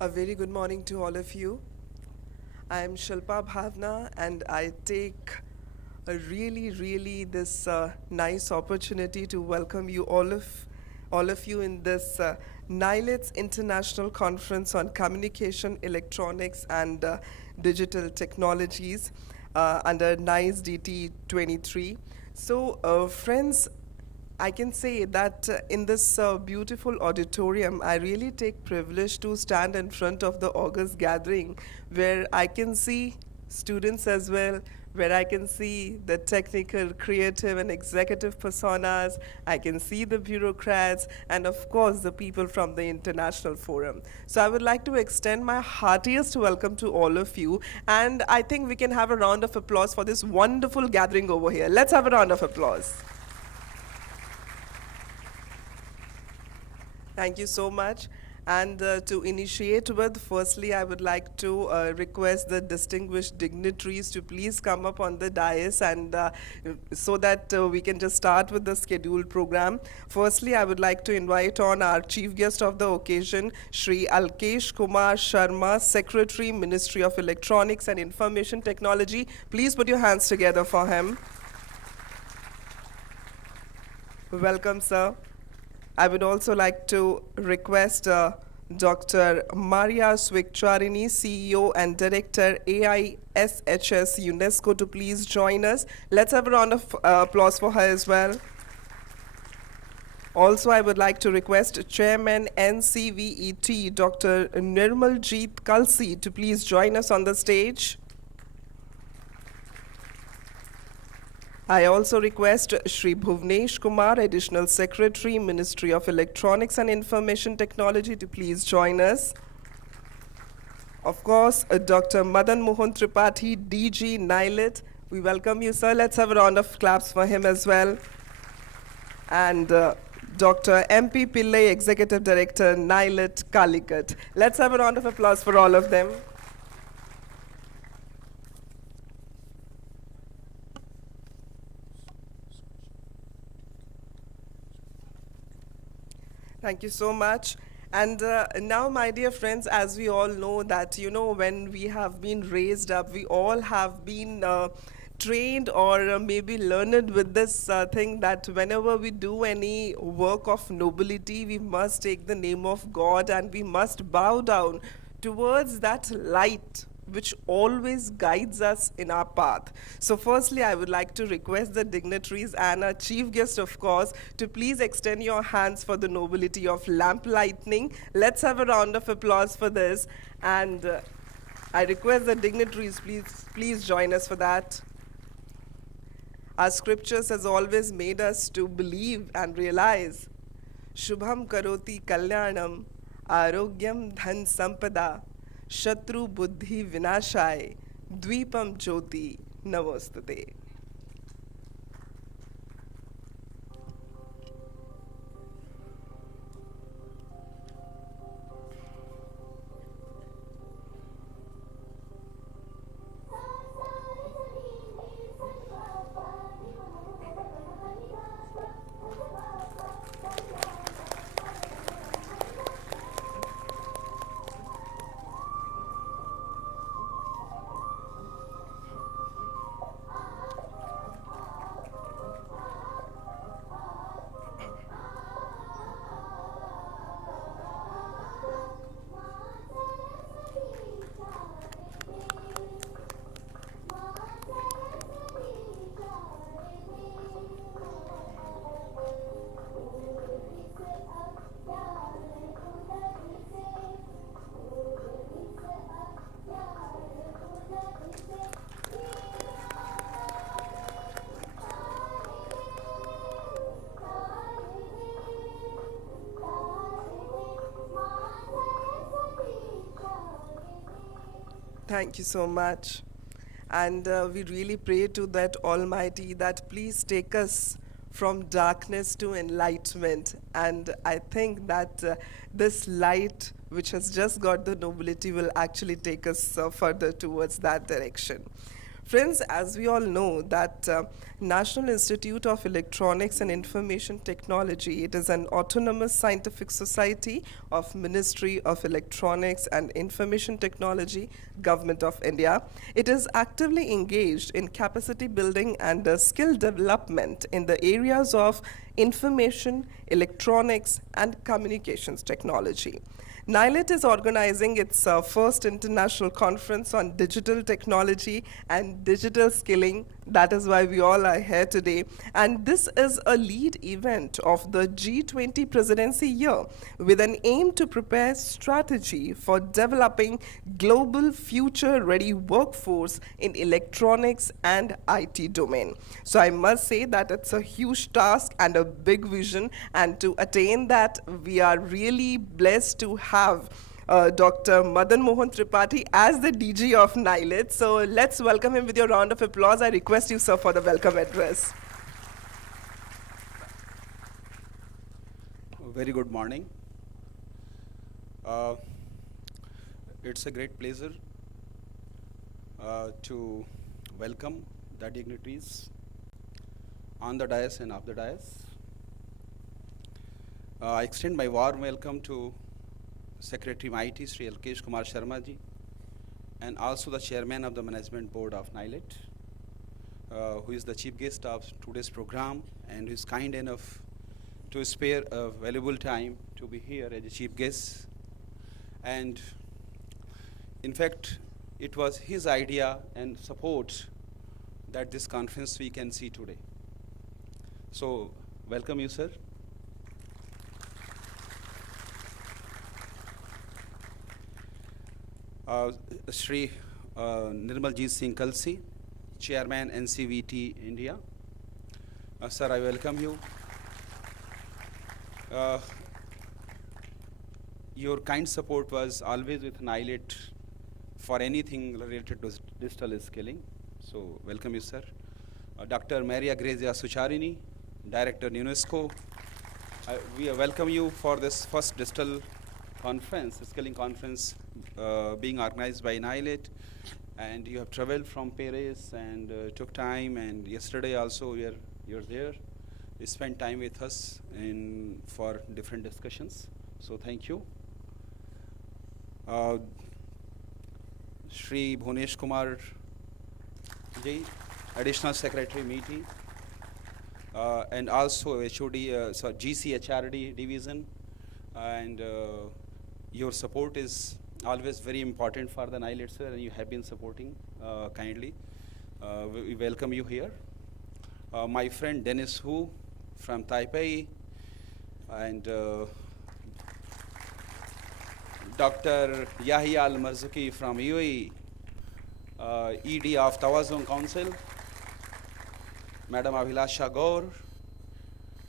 A very good morning to all of you. I am Shilpa Bhavna and I take a really this nice opportunity to welcome you all of you in this NILETS International Conference on Communication, Electronics and Digital Technologies under NICE DT 23. So friends, I can say that in this beautiful auditorium, I really take privilege to stand in front of the August gathering where I can see students as well, where I can see the technical, creative, and executive personas. I can see the bureaucrats, and of course, the people from the International Forum. So I would like to extend my heartiest welcome to all of you, and I think we can have a round of applause for this wonderful gathering over here. Let's have a round of applause. Thank you so much. And to initiate with, firstly, I would like to request the distinguished dignitaries to please come up on the dais and so that we can just start with the scheduled program. Firstly, I would like to invite on our chief guest of the occasion, Shri Alkesh Kumar Sharma, Secretary, Ministry of Electronics and Information Technology. Please put your hands together for him. Welcome, sir. I would also like to request Dr. Maria Swikcharini, CEO and Director AISHS UNESCO, to please join us. Let's have a round of applause for her as well. Also, I would like to request Chairman NCVET, Dr. Nirmaljeet Kalsi, to please join us on the stage. I also request Shri Bhuvnesh Kumar, Additional Secretary, Ministry of Electronics and Information Technology, to please join us. Of course, Dr. Madan Mohan Tripathi, DG NILET. We welcome you, sir. Let's have a round of claps for him as well. And Dr. MP Pillai, Executive Director, NILET Calicut. Let's have a round of applause for all of them. Thank you so much. And now, my dear friends, as we all know that, when we have been raised up, we all have been trained or maybe learned with this thing that whenever we do any work of nobility, we must take the name of God and we must bow down towards that light which always guides us in our path. So firstly, I would like to request the dignitaries and our chief guest, of course, to please extend your hands for the nobility of lamp lightning. Let's have a round of applause for this. And I request the dignitaries, please join us for that. Our scriptures has always made us to believe and realize, Shubham karoti kalyanam, arogyam dhan sampada, Shatru Buddhi Vinashai, Dvipam Jyoti Namostate. Thank you so much. And we really pray to that Almighty that please take us from darkness to enlightenment. And I think that this light, which has just got the nobility, will actually take us further towards that direction. Friends, as we all know that National Institute of Electronics and Information Technology, it is an autonomous scientific society of Ministry of Electronics and Information Technology, Government of India. It is actively engaged in capacity building and skill development in the areas of information, electronics, and communications technology. NILET is organizing its first international conference on digital technology and digital skilling. That is why we all are here today. And this is a lead event of the G20 presidency year with an aim to prepare strategy for developing global future-ready workforce in electronics and IT domain. So I must say that it's a huge task and a big vision, and to attain that, we are really blessed to have Dr. Madan Mohan Tripathi as the DG of NILET. So let's welcome him with your round of applause. I request you, sir, for the welcome address. Very good morning. It's a great pleasure to welcome the dignitaries on the dais and off the dais. I extend my warm welcome to Secretary MIT, Sri Alkesh Kumar Sharma ji, and also the Chairman of the Management Board of NILET, who is the chief guest of today's program and who is kind enough to spare a valuable time to be here as a chief guest. And in fact, it was his idea and support that this conference we can see today. So, welcome you, sir. Sri Nirmaljeet Singh Kalsi, Chairman NCVT India. Sir, I welcome you. Your kind support was always with NILET for anything related to digital skilling. So, welcome you, sir. Dr. Maria Grazia Sucharini, Director UNESCO. We welcome you for this first digital conference, skilling conference being organized by NILET, and you have traveled from Paris and took time, and yesterday also you're there. You spent time with us for different discussions, so thank you. Shri Bhunesh Kumar ji, Additional Secretary MITI, and also HOD, GCHRD Division, and your support is always very important for the NILET, sir, and you have been supporting kindly. We welcome you here. My friend Dennis Hu from Taipei, and Dr. Yahya Al-Marzuki from UAE, ED of Tawazun Council, Madam Abhilasha Gaur,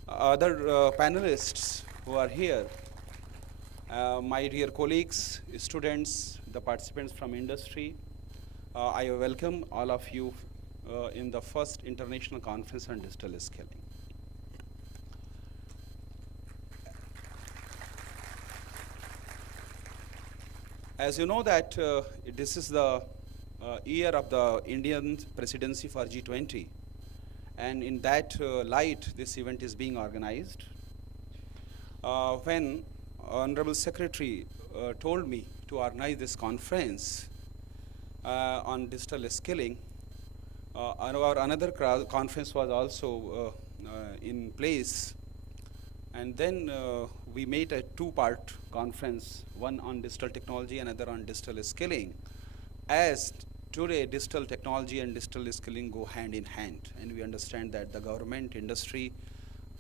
other panelists who are here, my dear colleagues, students, the participants from industry, I welcome all of you in the first international conference on digital skilling. As you know that this is the year of the Indian presidency for G20, and in that light, this event is being organized. When Honorable Secretary told me to organize this conference on digital skilling, another conference was also in place, and then we made a two-part conference, one on digital technology, another on digital skilling. As today, digital technology and digital skilling go hand in hand, and we understand that the government, industry,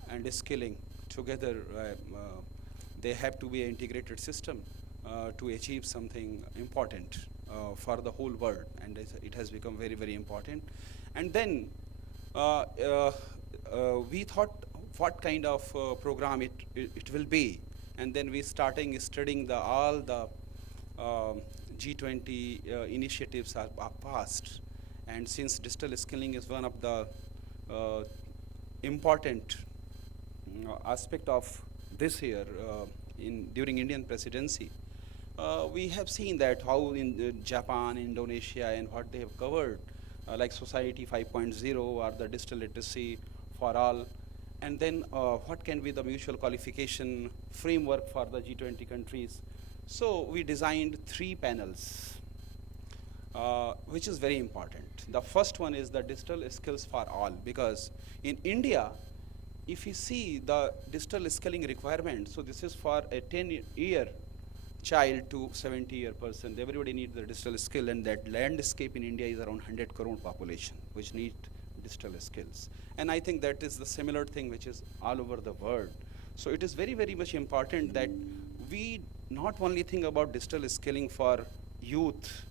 and skilling together, they have to be an integrated system to achieve something important for the whole world, and it has become very, very important. And then we thought what kind of program it will be, and then we starting studying all the G20 initiatives are past, and since digital skilling is one of the important aspect of this year during Indian presidency, we have seen that how in Japan, Indonesia, and what they have covered, like Society 5.0 or the digital literacy for all. And then what can be the mutual qualification framework for the G20 countries. So we designed 3 panels, which is very important. The first one is the digital skills for all, because in India, if you see the digital skilling requirement, so this is for a 10-year child to 70-year person. Everybody needs the digital skill, and that landscape in India is around 100 crore population, which need digital skills. And I think that is the similar thing which is all over the world. So it is very, very much important that we not only think about digital skilling for youth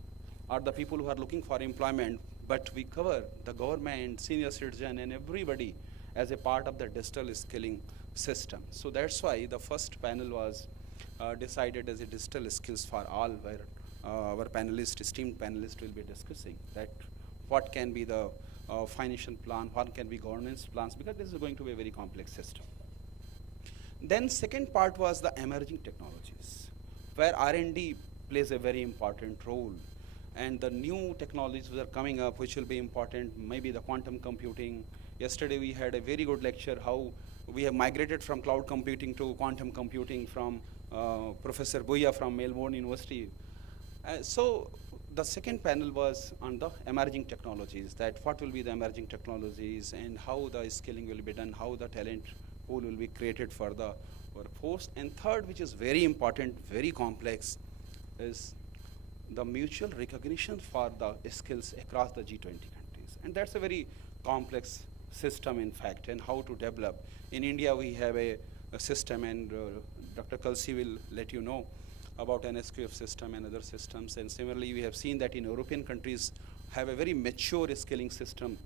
or the people who are looking for employment, but we cover the government, senior citizen, and everybody as a part of the digital skilling system. So that's why the first panel was decided as a digital skills for all, where our panelists, esteemed panelists, will be discussing that what can be the financial plan, what can be governance plans, because this is going to be a very complex system. Then second part was the emerging technologies, where R&D plays a very important role. And the new technologies that are coming up, which will be important, maybe the quantum computing. Yesterday we had a very good lecture how we have migrated from cloud computing to quantum computing from Professor Buya from Melbourne University. So the second panel was on the emerging technologies, that what will be the emerging technologies and how the skilling will be done, how the talent pool will be created for the workforce. And third, which is very important, very complex, is the mutual recognition for the skills across the G20 countries. And that's a very complex system, in fact, and how to develop. In India, we have a system, and Dr. Kalsi will let you know about NSQF system and other systems. And similarly, we have seen that in European countries have a very mature skilling system.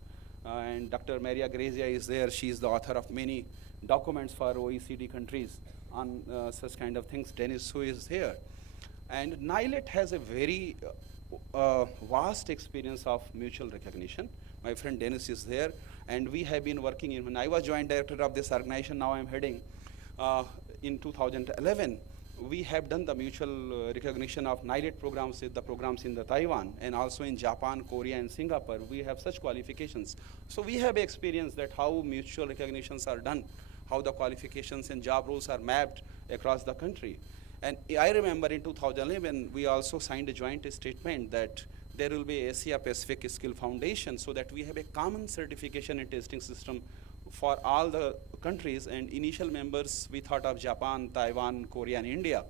And Dr. Maria Grazia is there. She is the author of many documents for OECD countries on such kind of things. Dennis Hu is here. And NILET has a very vast experience of mutual recognition. My friend Dennis is there, and we have been working in, when I was joint director of this organization, now I'm heading, in 2011, we have done the mutual recognition of NILET programs, the programs in the Taiwan, and also in Japan, Korea, and Singapore. We have such qualifications. So we have experience that how mutual recognitions are done, how the qualifications and job roles are mapped across the country. And I remember in 2011, we also signed a joint statement that there will be Asia Pacific Skill Foundation, so that we have a common certification and testing system for all the countries. And initial members, we thought of Japan, Taiwan, Korea, and India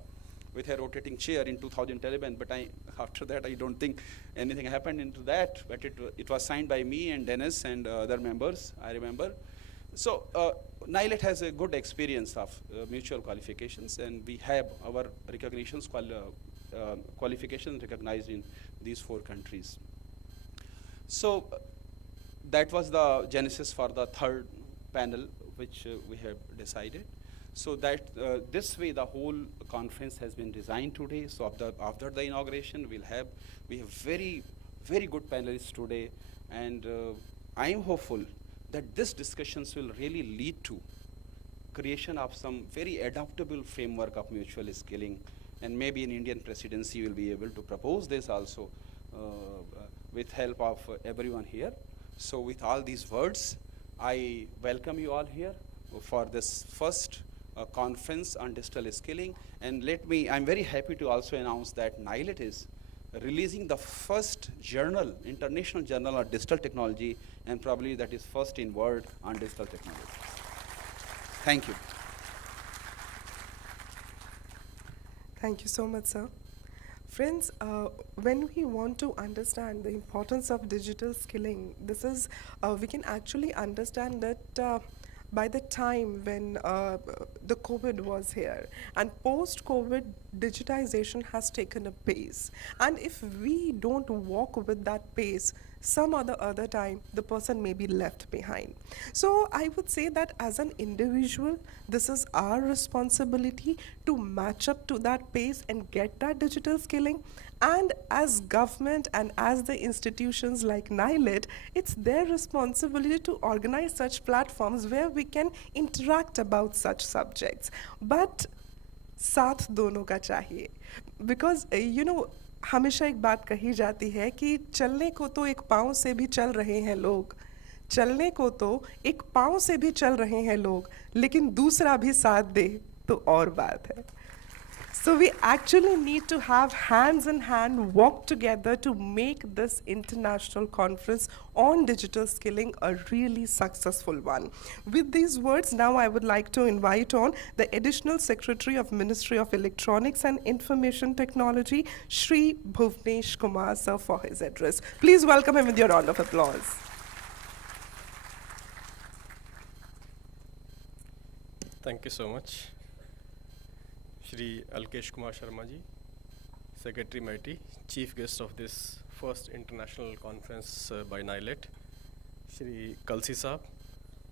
with a rotating chair in 2011. But after that, I don't think anything happened into that. But it was signed by me and Dennis and other members, I remember. So NILET has a good experience of mutual qualifications, and we have our recognitions, qualifications recognized in these 4 countries. So that was the genesis for the third panel, which we have decided. So that this way the whole conference has been designed today. So after the inauguration, we have very, very good panelists today, and I am hopeful that these discussions will really lead to creation of some very adaptable framework of mutual skilling. And maybe in Indian presidency will be able to propose this also with help of everyone here. So with all these words, I welcome you all here for this first conference on digital skilling. And I'm very happy to also announce that NILET is releasing the first journal, international journal on digital technology, and probably that is first in world on digital technology. Thank you. Thank you so much, sir. Friends, when we want to understand the importance of digital skilling, we can actually understand that by the time when the COVID was here, and post-COVID, digitization has taken a pace. And if we don't walk with that pace, some other time, the person may be left behind. So I would say that as an individual, this is our responsibility to match up to that pace and get that digital skilling. And as government and as the institutions like NILET, it's their responsibility to organize such platforms where we can interact about such subjects. But साथ दोनों का चाहिए, because हमेशा एक बात कही जाती है कि चलने को तो एक पाँव से भी चल रहे हैं लोग, चलने को तो एक पाँव से भी चल रहे हैं लोग, लेकिन दूसरा भी साथ दे तो और बात है. So we actually need to have hands in hand walk together to make this international conference on digital skilling a really successful one. With these words, now I would like to invite on the Additional Secretary of Ministry of Electronics and Information Technology, Shri Bhuvnesh Kumar sir, for his address. Please welcome him with your round of applause. Thank you so much. Shri Alkesh Kumar Sharma ji, Secretary MIT, Chief Guest of this first international conference by NILET, Shri Kalsi Saab,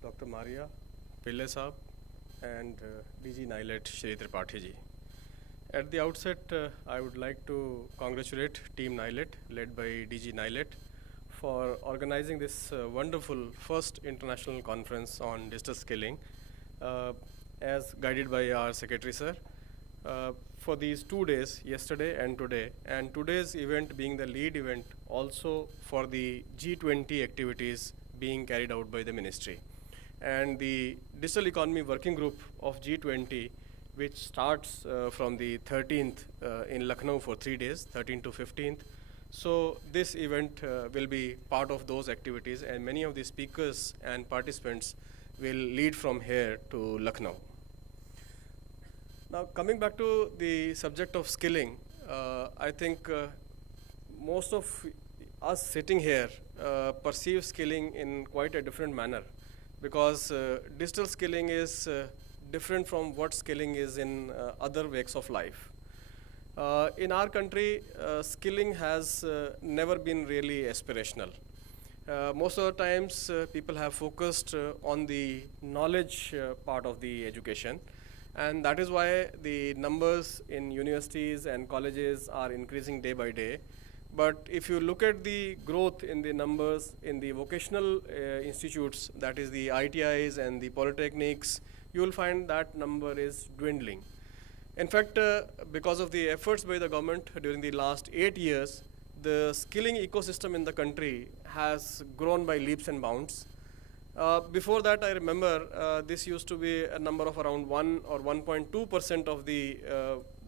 Dr. Maria, Pillai Saab, and DG NILET, Shri Tripathi ji. At the outset, I would like to congratulate Team NILET, led by DG NILET, for organizing this wonderful first international conference on digital skilling, as guided by our Secretary Sir. For these 2 days, yesterday and today, and today's event being the lead event also for the G20 activities being carried out by the ministry. And the Digital Economy Working Group of G20, which starts from the 13th in Lucknow for 3 days, 13th to 15th. So this event will be part of those activities, and many of the speakers and participants will lead from here to Lucknow. Now, coming back to the subject of skilling, I think most of us sitting here perceive skilling in quite a different manner, because digital skilling is different from what skilling is in other walks of life. In our country, skilling has never been really aspirational. Most of the times, people have focused on the knowledge part of the education. And that is why the numbers in universities and colleges are increasing day by day. But if you look at the growth in the numbers in the vocational institutes, that is the ITIs and the polytechnics, you will find that number is dwindling. In fact, because of the efforts by the government during the last 8 years, the skilling ecosystem in the country has grown by leaps and bounds. Before that, I remember this used to be a number of around 1 or 1.2% of the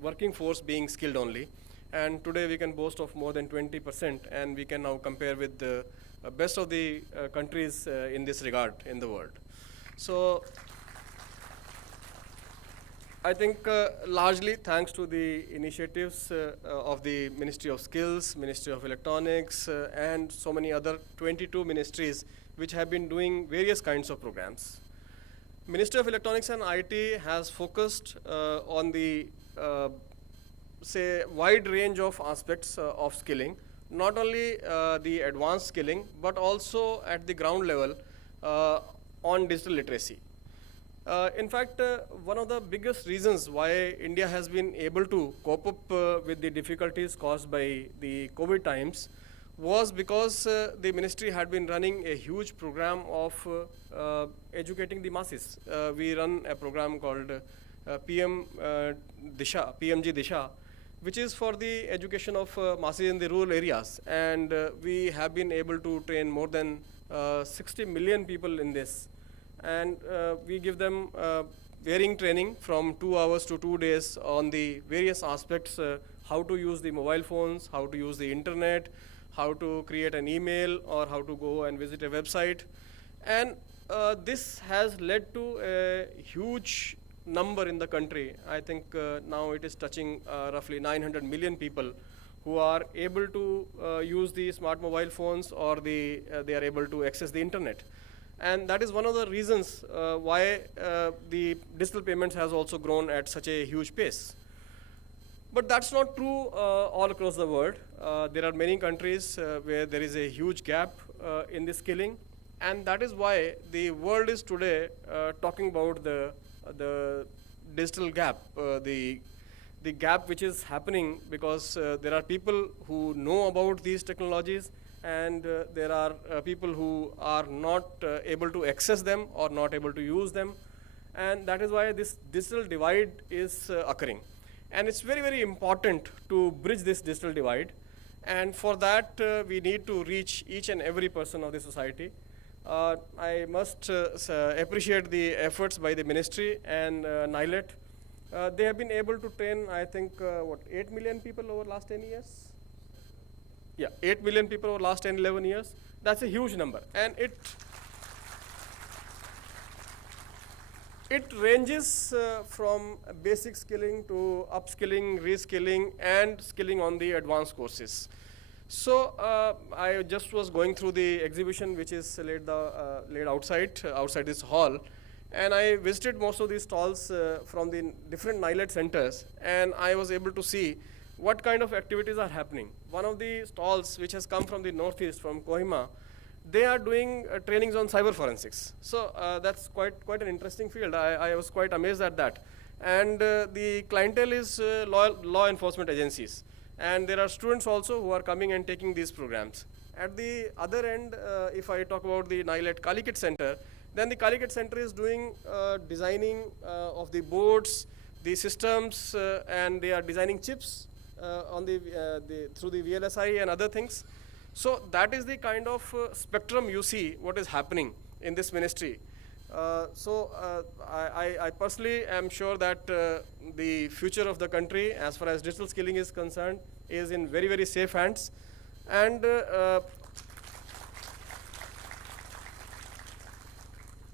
working force being skilled only. And today we can boast of more than 20%, and we can now compare with the best of the countries in this regard in the world. So I think largely thanks to the initiatives of the Ministry of Skills, Ministry of Electronics, and so many other 22 ministries which have been doing various kinds of programs. Ministry of Electronics and IT has focused on the say wide range of aspects of skilling, not only the advanced skilling, but also at the ground level on digital literacy. In fact, one of the biggest reasons why India has been able to cope up with the difficulties caused by the COVID times was because the ministry had been running a huge program of educating the masses. We run a program called PMG Disha, which is for the education of masses in the rural areas. And we have been able to train more than 60 million people in this. And we give them varying training from 2 hours to 2 days on the various aspects, how to use the mobile phones, how to use the internet, how to create an email, or how to go and visit a website. And this has led to a huge number in the country. I think now it is touching roughly 900 million people who are able to use the smart mobile phones, or they are able to access the internet. And that is one of the reasons why the digital payments has also grown at such a huge pace. But that's not true all across the world. There are many countries where there is a huge gap in the skilling, and that is why the world is today talking about the digital gap, the gap which is happening because there are people who know about these technologies, and there are people who are not able to access them or not able to use them, and that is why this digital divide is occurring. And it's very, very important to bridge this digital divide. And for that, we need to reach each and every person of the society. I must appreciate the efforts by the ministry and NILET. They have been able to train, I think, 8 million people over last 10 years? Yeah, 8 million people over last 10, 11 years. That's a huge number. And it ranges from basic skilling to upskilling, reskilling, and skilling on the advanced courses. So I just was going through the exhibition which is laid outside this hall, and I visited most of these stalls from the different NILET centers, and I was able to see what kind of activities are happening. One of the stalls which has come from the northeast, from Kohima, they are doing trainings on cyber forensics. So that's quite an interesting field. I was quite amazed at that. And the clientele is law enforcement agencies. And there are students also who are coming and taking these programs. At the other end, if I talk about the NILET Calicut Center, then the Calicut Center is doing designing of the boards, the systems, and they are designing chips through the VLSI and other things. So that is the kind of spectrum you see what is happening in this ministry. I personally am sure that the future of the country, as far as digital skilling is concerned, is in very, very safe hands. And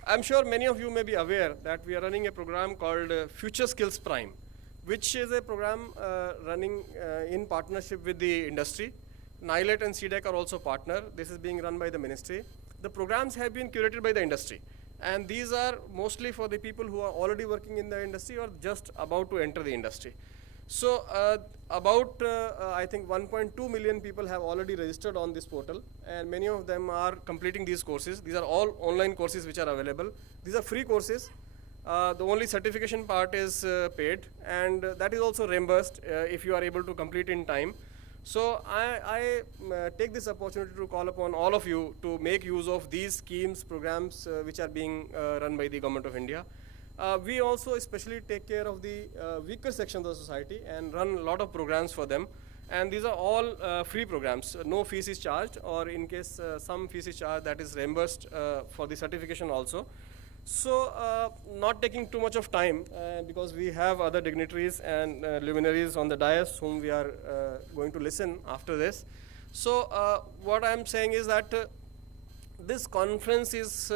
I'm sure many of you may be aware that we are running a program called Future Skills Prime, which is a program running in partnership with the industry. NILET and CDEC are also partner. This is being run by the ministry. The programs have been curated by the industry. And these are mostly for the people who are already working in the industry or just about to enter the industry. So I think 1.2 million people have already registered on this portal, and many of them are completing these courses. These are all online courses which are available. These are free courses. The only certification part is paid, and that is also reimbursed if you are able to complete in time. So I take this opportunity to call upon all of you to make use of these schemes, programs which are being run by the Government of India. We also especially take care of the weaker sections of the society and run a lot of programs for them. And these are all free programs. No fees is charged, or in case some fees is charged, that is reimbursed for the certification also. So not taking too much of time, because we have other dignitaries and luminaries on the dais whom we are going to listen after this. So what I'm saying is that this conference is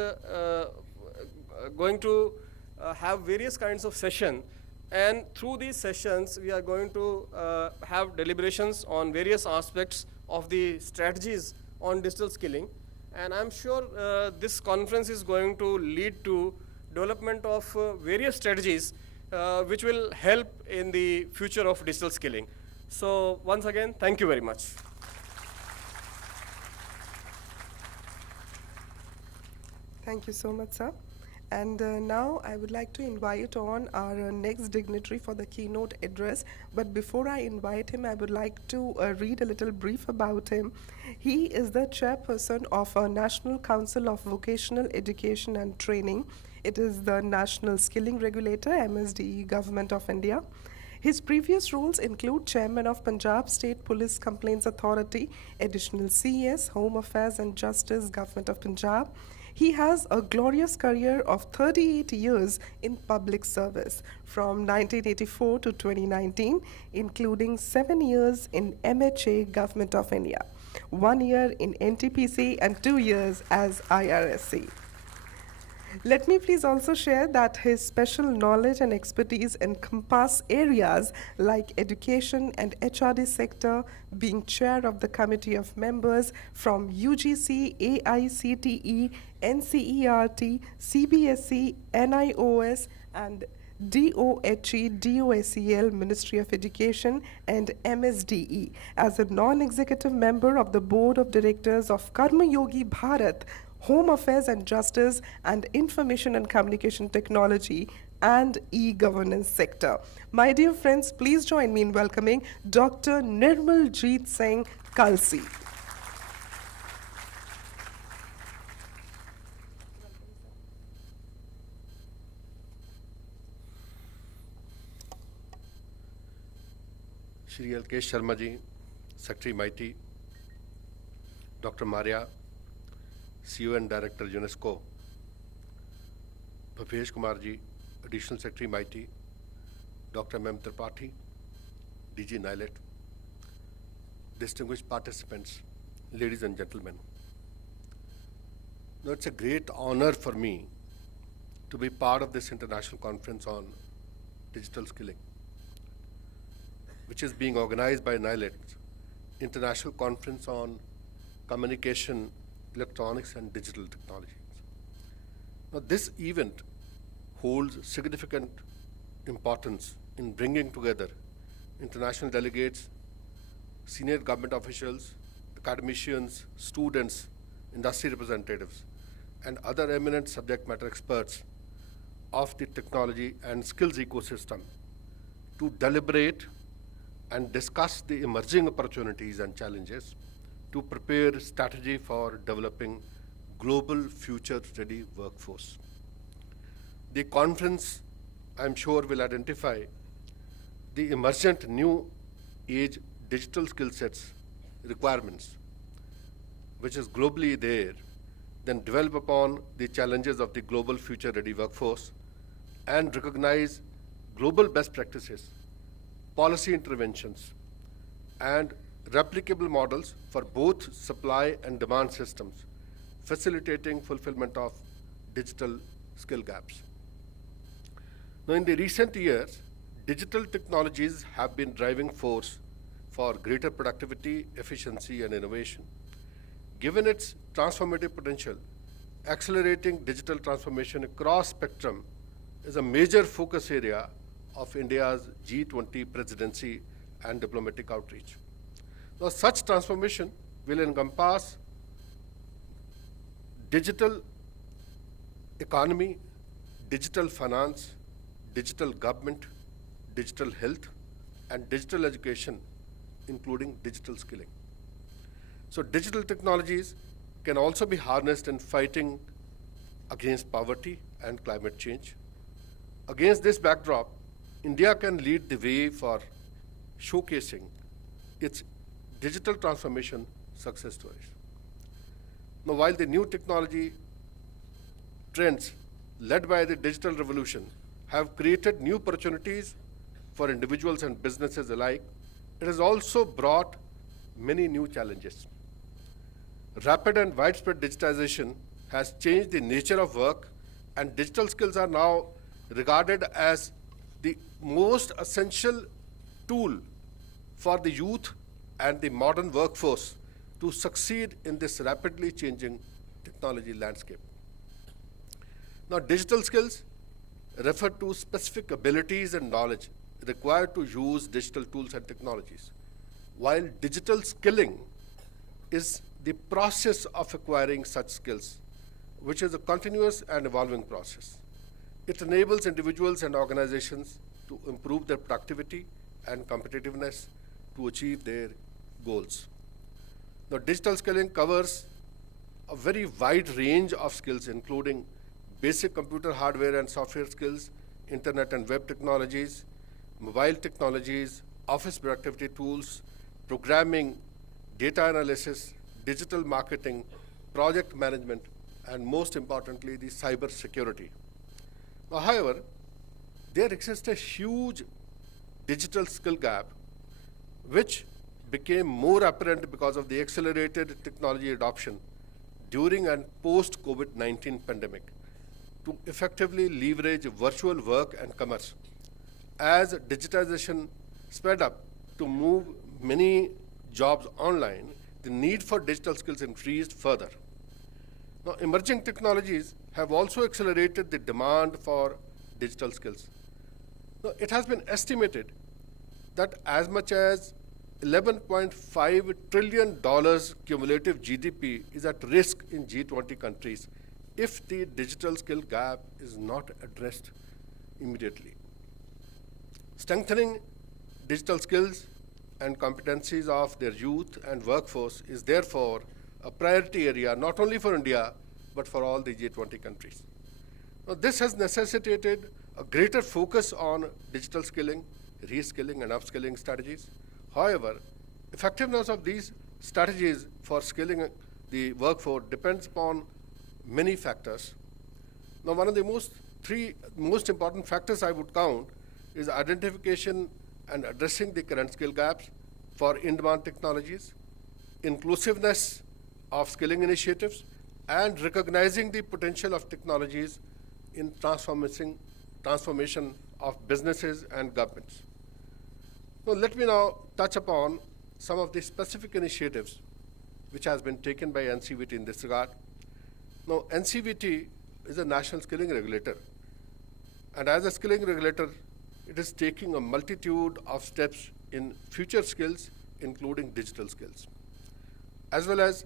going to have various kinds of sessions, and through these sessions we are going to have deliberations on various aspects of the strategies on digital skilling. And I'm sure this conference is going to lead to development of various strategies which will help in the future of digital skilling. So once again, thank you very much. Thank you so much, sir. And now I would like to invite on our next dignitary for the keynote address. But before I invite him, I would like to read a little brief about him. He is the chairperson of our National Council of Vocational Education and Training. It is the National Skilling Regulator, MSDE, Government of India. His previous roles include Chairman of Punjab State Police Complaints Authority, Additional CS, Home Affairs and Justice, Government of Punjab. He has a glorious career of 38 years in public service, from 1984 to 2019, including 7 years in MHA, Government of India, 1 year in NTPC, and 2 years as IRSC. Let me please also share that his special knowledge and expertise encompass areas like education and HRD sector, being chair of the committee of members from UGC, AICTE, NCERT, CBSE, NIOS, and DOHE, DOSEL, Ministry of Education, and MSDE, as a non-executive member of the Board of Directors of Karma Yogi Bharat, Home Affairs and Justice, and Information and Communication Technology and e-governance sector. My dear friends, please join me in welcoming Dr. Nirmaljeet Singh Kalsi. Shri Alkesh Sharma ji, Secretary MIT, Dr. Maria, CEO and Director UNESCO, Bhavesh Kumar ji, Additional Secretary MIT, Dr. M. Tripathi, DG NILET, distinguished participants, ladies and gentlemen. Now, it's a great honor for me to be part of this international conference on digital skilling, which is being organized by NILET, International Conference on Communication, Electronics and Digital Technologies. Now, this event holds significant importance in bringing together international delegates, senior government officials, academicians, students, industry representatives, and other eminent subject matter experts of the technology and skills ecosystem to deliberate and discuss the emerging opportunities and challenges to prepare strategy for developing global future-ready workforce. The conference, I'm sure, will identify the emergent new age digital skill sets requirements, which is globally there, then develop upon the challenges of the global future-ready workforce and recognize global best practices, policy interventions, and replicable models for both supply and demand systems, facilitating fulfillment of digital skill gaps. Now, in the recent years, digital technologies have been driving force for greater productivity, efficiency, and innovation. Given its transformative potential, accelerating digital transformation across spectrum is a major focus area of India's G20 presidency and diplomatic outreach. Now, such transformation will encompass digital economy, digital finance, digital government, digital health, and digital education, including digital skilling. So digital technologies can also be harnessed in fighting against poverty and climate change. Against this backdrop, India can lead the way for showcasing its digital transformation success stories. Now, while the new technology trends led by the digital revolution have created new opportunities for individuals and businesses alike, it has also brought many new challenges. Rapid and widespread digitization has changed the nature of work, and digital skills are now regarded as the most essential tool for the youth and the modern workforce to succeed in this rapidly changing technology landscape. Now, digital skills refer to specific abilities and knowledge required to use digital tools and technologies, while digital skilling is the process of acquiring such skills, which is a continuous and evolving process. It enables individuals and organizations to improve their productivity and competitiveness to achieve their goals. Now, digital skilling covers a very wide range of skills, including basic computer hardware and software skills, internet and web technologies, mobile technologies, office productivity tools, programming, data analysis, digital marketing, project management, and most importantly, the cyber security. Now, however, there exists a huge digital skill gap, which became more apparent because of the accelerated technology adoption during and post-COVID-19 pandemic to effectively leverage virtual work and commerce. As digitization sped up to move many jobs online, the need for digital skills increased further. Now, emerging technologies have also accelerated the demand for digital skills. Now, it has been estimated that as much as $11.5 trillion cumulative GDP is at risk in G20 countries if the digital skill gap is not addressed immediately. Strengthening digital skills and competencies of their youth and workforce is therefore a priority area not only for India, but for all the G20 countries. Now, this has necessitated a greater focus on digital skilling, reskilling, and upskilling strategies, However, effectiveness of these strategies for scaling the workforce depends upon many factors. Now, one of the three most important factors I would count is identification and addressing the current skill gaps for in-demand technologies, inclusiveness of skilling initiatives, and recognizing the potential of technologies in transformation of businesses and governments. Now, let me now touch upon some of the specific initiatives which has been taken by NCVT in this regard. Now, NCVT is a national skilling regulator, and as a skilling regulator, it is taking a multitude of steps in future skills, including digital skills, as well as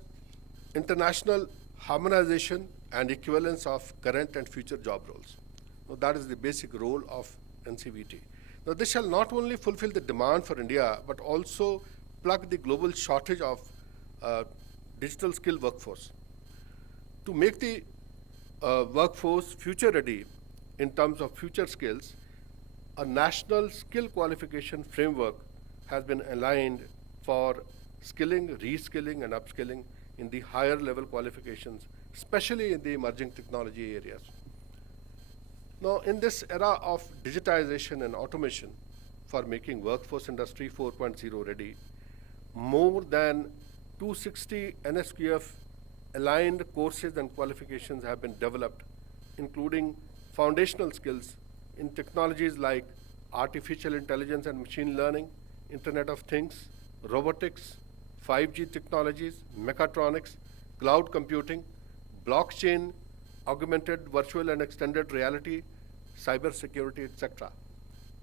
international harmonization and equivalence of current and future job roles. Now, that is the basic role of NCVT. Now, this shall not only fulfill the demand for India, but also plug the global shortage of digital skill workforce. To make the workforce future ready in terms of future skills, a national skill qualification framework has been aligned for skilling, reskilling, and upskilling in the higher level qualifications, especially in the emerging technology areas. Now, in this era of digitization and automation for making workforce industry 4.0 ready, more than 260 NSQF aligned courses and qualifications have been developed, including foundational skills in technologies like artificial intelligence and machine learning, Internet of Things, robotics, 5G technologies, mechatronics, cloud computing, blockchain, augmented, virtual, and extended reality, cybersecurity, etc.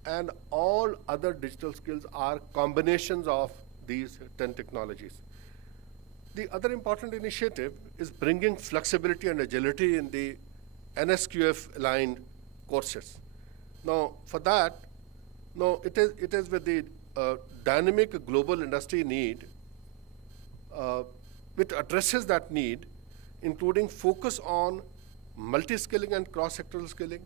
And all other digital skills are combinations of these 10 technologies. The other important initiative is bringing flexibility and agility in the NSQF-aligned courses. Now, for that, it is with the dynamic global industry need, which addresses that need, including focus on multi-skilling and cross-sectoral skilling.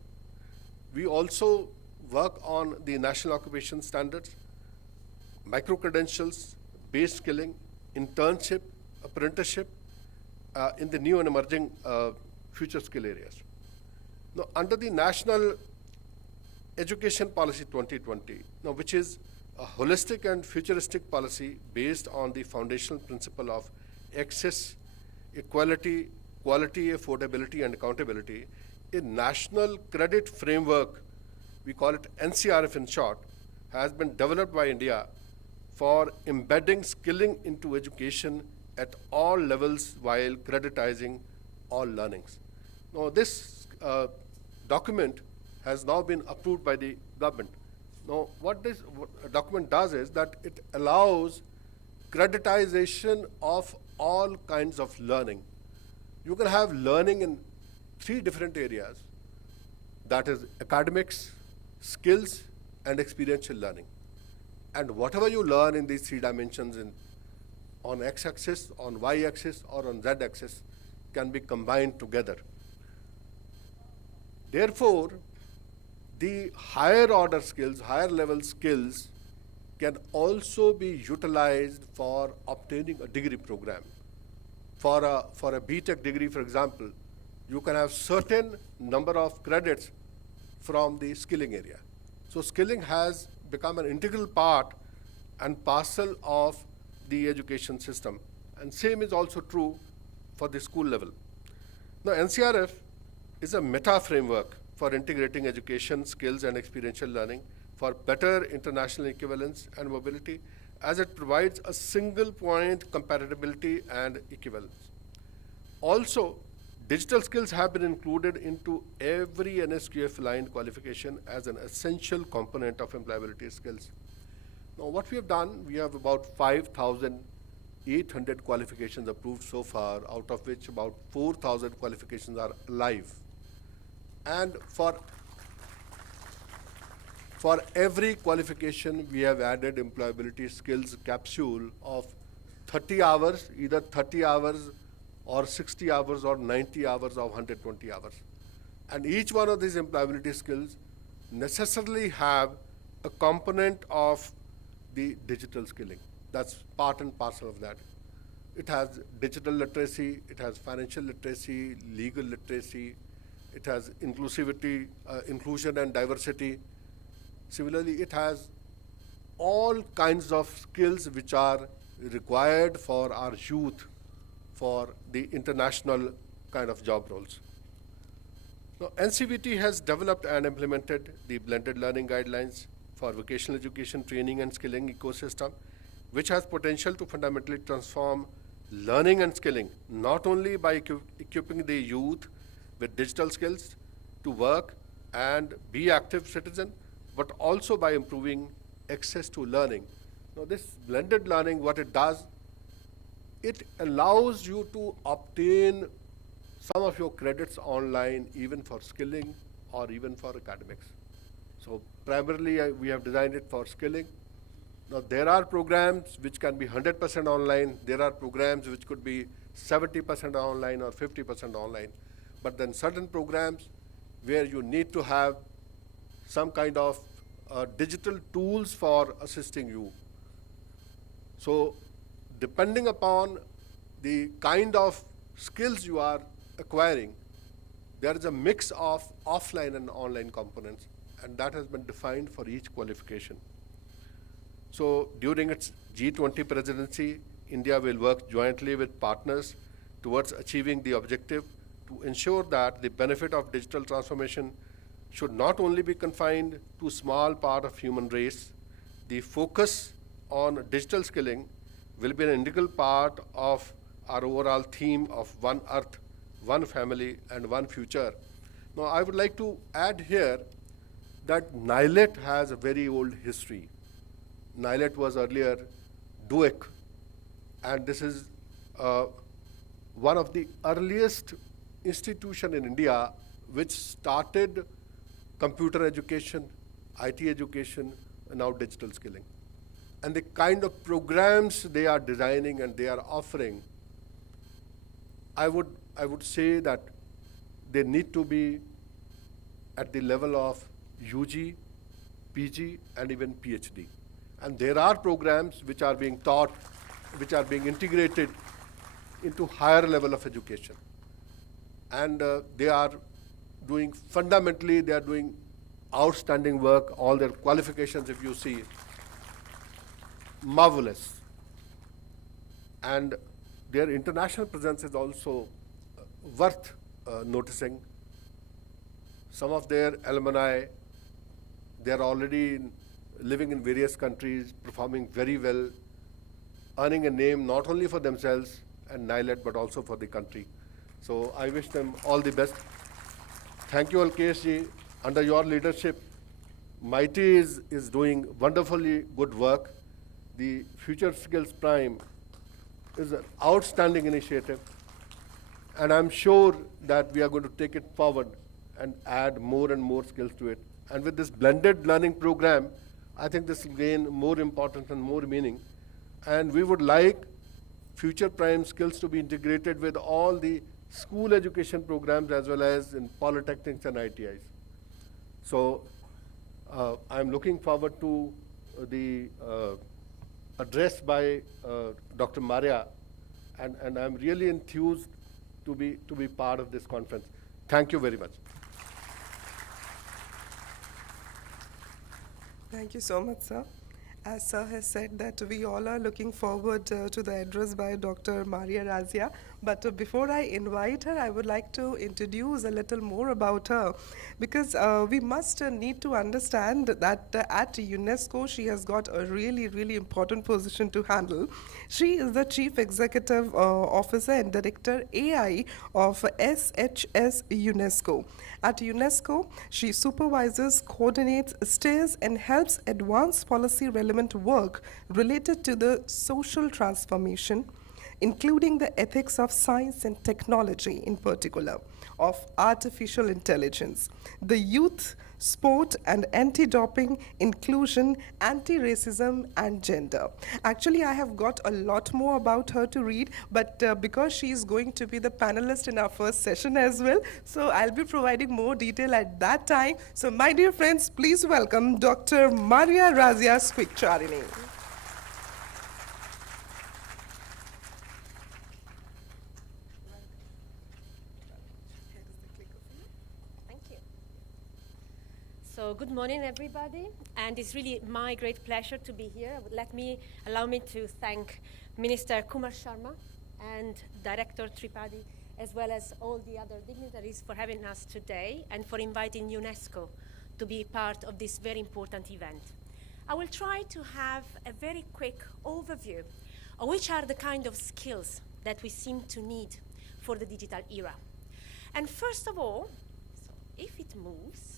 We also work on the national occupation standards, micro-credentials, base skilling, internship, apprenticeship in the new and emerging future skill areas. Now, under the National Education Policy 2020, which is a holistic and futuristic policy based on the foundational principle of access, equality, quality, affordability, and accountability, a national credit framework, we call it NCRF in short, has been developed by India for embedding skilling into education at all levels while creditizing all learnings. Now, this document has now been approved by the government. Now, what this document does is that it allows creditization of all kinds of learning. You can have learning in 3 different areas, that is academics, skills, and experiential learning. And whatever you learn in these 3 dimensions on x-axis, on y-axis, or on z-axis can be combined together. Therefore, the higher order skills, higher level skills can also be utilized for obtaining a degree program. For a BTech degree, for example, you can have certain number of credits from the skilling area. So skilling has become an integral part and parcel of the education system. And same is also true for the school level. Now, NCRF is a meta framework for integrating education, skills, and experiential learning for better international equivalence and mobility, as it provides a single point compatibility and equivalence. Also, digital skills have been included into every NSQF-aligned qualification as an essential component of employability skills. Now, what we have done, we have about 5,800 qualifications approved so far, out of which about 4,000 qualifications are live. And for every qualification, we have added employability skills capsule of 30 hours, either 30 hours or 60 hours or 90 hours or 120 hours. And each one of these employability skills necessarily have a component of the digital skilling. That's part and parcel of that. It has digital literacy, it has financial literacy, legal literacy, it has inclusivity, inclusion and diversity. Similarly, it has all kinds of skills which are required for our youth for the international kind of job roles. Now, NCVT has developed and implemented the blended learning guidelines for vocational education, training and skilling ecosystem, which has potential to fundamentally transform learning and skilling, not only by equipping the youth with digital skills to work and be active citizen, but also by improving access to learning. Now, this blended learning, what it does, it allows you to obtain some of your credits online, even for skilling or even for academics. So primarily, we have designed it for skilling. Now, there are programs which can be 100% online. There are programs which could be 70% online or 50% online. But then certain programs where you need to have some kind of digital tools for assisting you. So depending upon the kind of skills you are acquiring, there is a mix of offline and online components, and that has been defined for each qualification. So during its G20 presidency, India will work jointly with partners towards achieving the objective to ensure that the benefit of digital transformation should not only be confined to a small part of human race. The focus on digital skilling will be an integral part of our overall theme of one earth, one family, and one future. Now, I would like to add here that NILET has a very old history. NILET was earlier DUEC, and this is one of the earliest institution in India which started computer education, IT education, and now digital skilling. And the kind of programs they are designing and they are offering, I would say that they need to be at the level of UG, PG, and even PhD. And there are programs which are being taught, which are being integrated into higher level of education. And they are doing, fundamentally, they are doing outstanding work. All their qualifications, if you see, marvelous. And their international presence is also worth noticing. Some of their alumni, they are already living in various countries, performing very well, earning a name not only for themselves and NILET, but also for the country. So I wish them all the best. Thank you all, KSG. Under your leadership, MITI is doing wonderfully good work. The Future Skills Prime is an outstanding initiative, and I'm sure that we are going to take it forward and add more and more skills to it. And with this blended learning program, I think this will gain more importance and more meaning. And we would like Future Prime skills to be integrated with all the school education programs as well as in polytechnics and ITIs. So I'm looking forward to the address by Dr. Maria, and I'm really enthused to be part of this conference. Thank you very much. Thank you so much, sir. As sir has said that we all are looking forward to the address by Dr. Maria Razia. But before I invite her, I would like to introduce a little more about her, because we must need to understand that at UNESCO, she has got a really, really important position to handle. She is the Chief Executive Officer and Director AI of SHS UNESCO. At UNESCO, she supervises, coordinates, steers, and helps advance policy-relevant work related to the social transformation, including the ethics of science and technology, in particular, of artificial intelligence, the youth, sport and anti-doping, inclusion, anti-racism and gender. Actually, I have got a lot more about her to read, but because she is going to be the panelist in our first session as well, so I'll be providing more detail at that time. So my dear friends, please welcome Dr. Maria Razia Squicciarini. So good morning, everybody, and it's really my great pleasure to be here. Allow me to thank Minister Kumar Sharma and Director Tripathi, as well as all the other dignitaries for having us today and for inviting UNESCO to be part of this very important event. I will try to have a very quick overview of which are the kind of skills that we seem to need for the digital era. And first of all, so if it moves,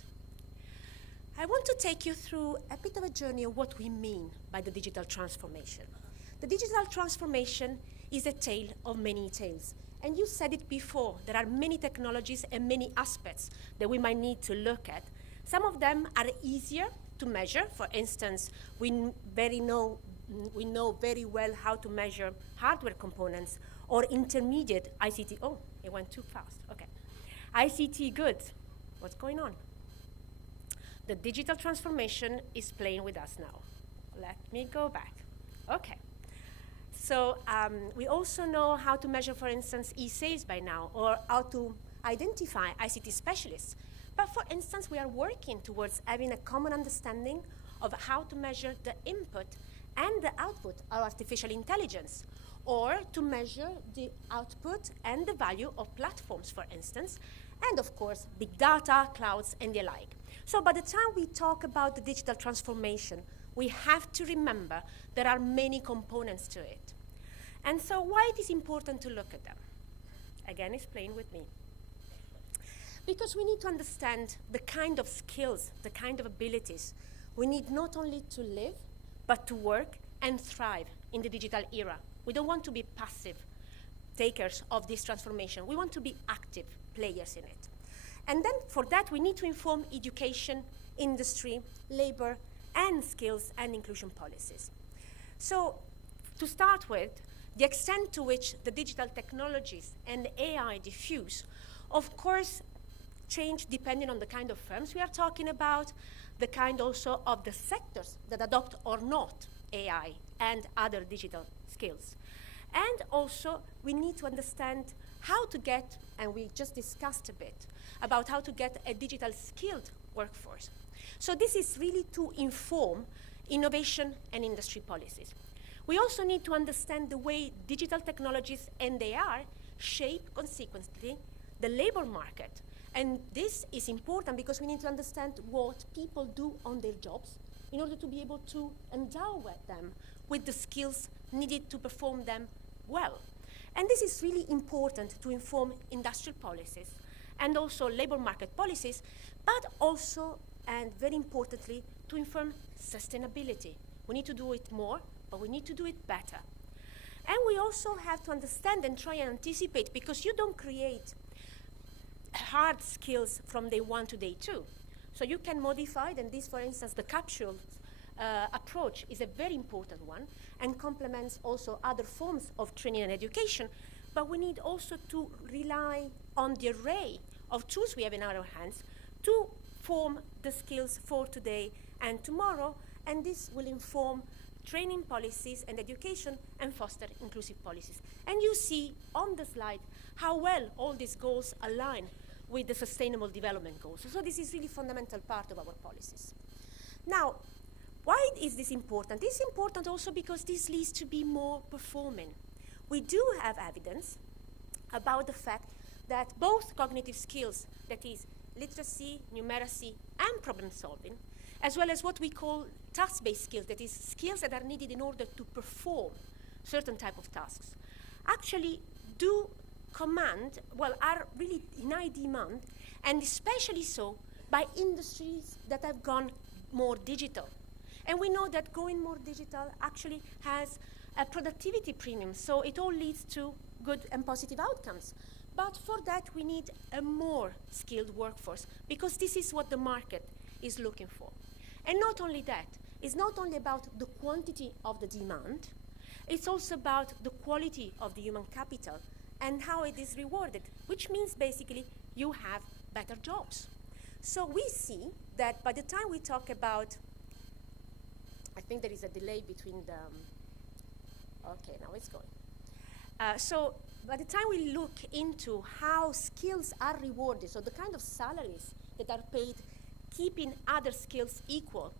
I want to take you through a bit of a journey of what we mean by the digital transformation. The digital transformation is a tale of many tales. And you said it before, there are many technologies and many aspects that we might need to look at. Some of them are easier to measure. For instance, we know very well how to measure hardware components or intermediate ICT. Oh, it went too fast, okay. ICT goods, what's going on? The digital transformation is playing with us now. Let me go back. Okay. So we also know how to measure, for instance, e-sales by now, or how to identify ICT specialists. But for instance, we are working towards having a common understanding of how to measure the input and the output of artificial intelligence, or to measure the output and the value of platforms, for instance, and of course, big data, clouds, and the like. So by the time we talk about the digital transformation, we have to remember there are many components to it. And so why it is important to look at them? Again, explain with me. Because we need to understand the kind of skills, the kind of abilities we need not only to live, but to work and thrive in the digital era. We don't want to be passive takers of this transformation. We want to be active players in it. And then for that, we need to inform education, industry, labor, and skills and inclusion policies. So to start with, the extent to which the digital technologies and AI diffuse, of course, change depending on the kind of firms we are talking about, the kind also of the sectors that adopt or not AI and other digital skills. And also, we need to understand how to get, and we just discussed a bit, about how to get a digital skilled workforce. So this is really to inform innovation and industry policies. We also need to understand the way digital technologies and AI shape, consequently, the labor market. And this is important because we need to understand what people do on their jobs in order to be able to endow them with the skills needed to perform them well. And this is really important to inform industrial policies and also labor market policies, but also, and very importantly, to inform sustainability. We need to do it more, but we need to do it better. And we also have to understand and try and anticipate, because you don't create hard skills from day one to day two. So you can modify, and this, for instance, the capsule approach is a very important one and complements also other forms of training and education. But we need also to rely on the array of tools we have in our hands to form the skills for today and tomorrow, and this will inform training policies and education and foster inclusive policies. And you see on the slide how well all these goals align with the Sustainable Development Goals. So this is really a fundamental part of our policies. Now, why is this important? It's important also because this leads to be more performing. We do have evidence about the fact that both cognitive skills, that is literacy, numeracy, and problem solving, as well as what we call task-based skills, that is skills that are needed in order to perform certain type of tasks, actually do command, well, are really in high demand, and especially so by industries that have gone more digital. And we know that going more digital actually has a productivity premium, so it all leads to good and positive outcomes. But for that, we need a more skilled workforce, because this is what the market is looking for. And not only that, it's not only about the quantity of the demand, it's also about the quality of the human capital and how it is rewarded, which means basically you have better jobs. So we see that by the time we talk about, I think there is a delay between the, okay, now it's going. So by the time we look into how skills are rewarded, so the kind of salaries that are paid keeping other skills equal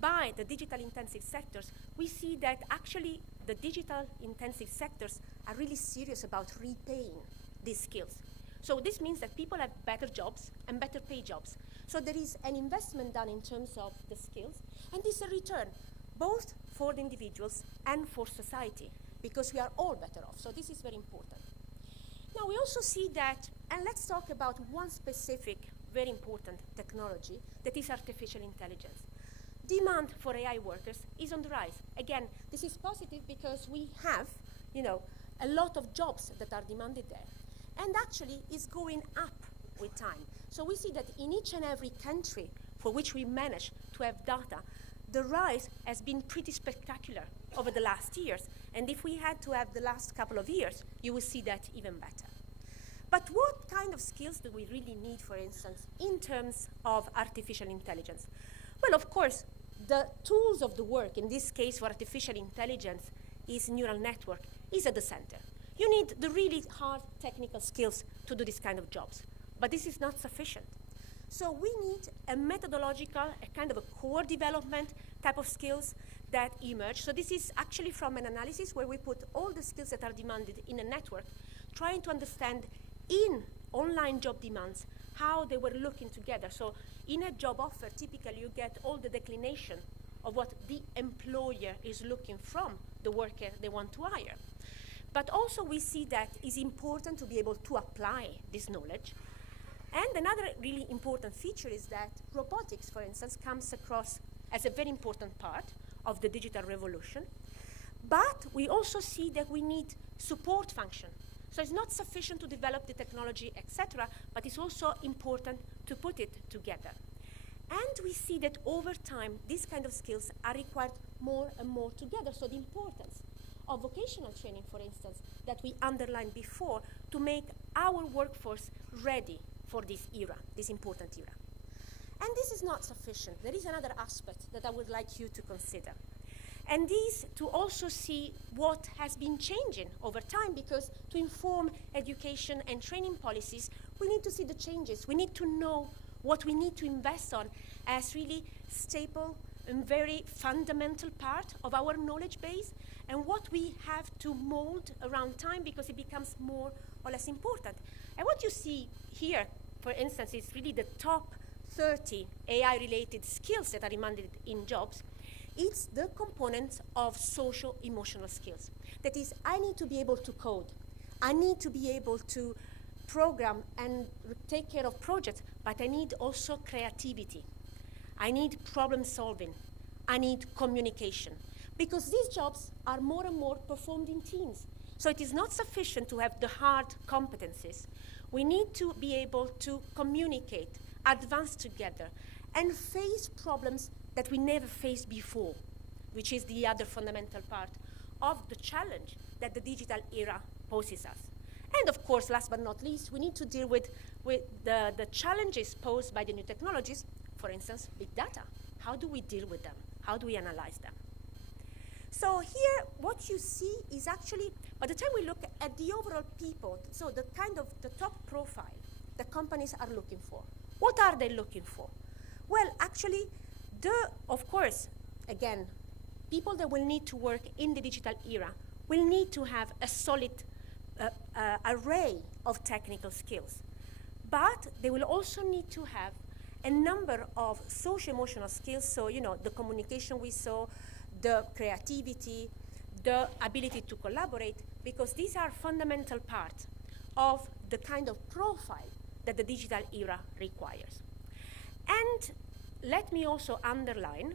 by the digital intensive sectors, we see that actually the digital intensive sectors are really serious about repaying these skills. So this means that people have better jobs and better paid jobs. So there is an investment done in terms of the skills, and this is a return, both for the individuals and for society, because we are all better off. So this is very important. Now we also see that, and let's talk about one specific, very important technology, that is artificial intelligence. Demand for AI workers is on the rise. Again, this is positive because we have, a lot of jobs that are demanded there. And actually, it's going up with time. So we see that in each and every country for which we manage to have data, the rise has been pretty spectacular over the last years. And if we had to have the last couple of years, you will see that even better. But what kind of skills do we really need, for instance, in terms of artificial intelligence? Well, of course, the tools of the work, in this case for artificial intelligence, is neural network, is at the center. You need the really hard technical skills to do this kind of jobs. But this is not sufficient. So we need a methodological, a kind of a core development type of skills that emerge. So this is actually from an analysis where we put all the skills that are demanded in a network, trying to understand in online job demands how they were looking together. So in a job offer, typically you get all the declination of what the employer is looking from the worker they want to hire. But also we see that it's important to be able to apply this knowledge. And another really important feature is that robotics, for instance, comes across as a very important part of the digital revolution. But we also see that we need support function. So it's not sufficient to develop the technology, etc., but it's also important to put it together. And we see that over time, these kind of skills are required more and more together. So the importance of vocational training, for instance, that we underlined before, to make our workforce ready for this era, this important era. And this is not sufficient. There is another aspect that I would like you to consider. And this to also see what has been changing over time, because to inform education and training policies, we need to see the changes. We need to know what we need to invest on as really staple and very fundamental part of our knowledge base, and what we have to mold around time because it becomes more or less important. And what you see here, for instance, is really the top 30 AI-related skills that are demanded in jobs. It's the components of social-emotional skills. That is, I need to be able to code. I need to be able to program and take care of projects, but I need also creativity. I need problem solving. I need communication. Because these jobs are more and more performed in teams. So it is not sufficient to have the hard competencies. We need to be able to communicate, advance together, and face problems that we never faced before, which is the other fundamental part of the challenge that the digital era poses us. And of course, last but not least, we need to deal with the challenges posed by the new technologies, for instance, big data. How do we deal with them? How do we analyze them? So here, what you see is actually, by the time we look at the overall people, so the kind of the top profile the companies are looking for. What are they looking for? Well, actually, of course, again, people that will need to work in the digital era will need to have a solid array of technical skills. But they will also need to have a number of social-emotional skills, so, the communication we saw, the creativity, the ability to collaborate, because these are fundamental parts of the kind of profile that the digital era requires. And let me also underline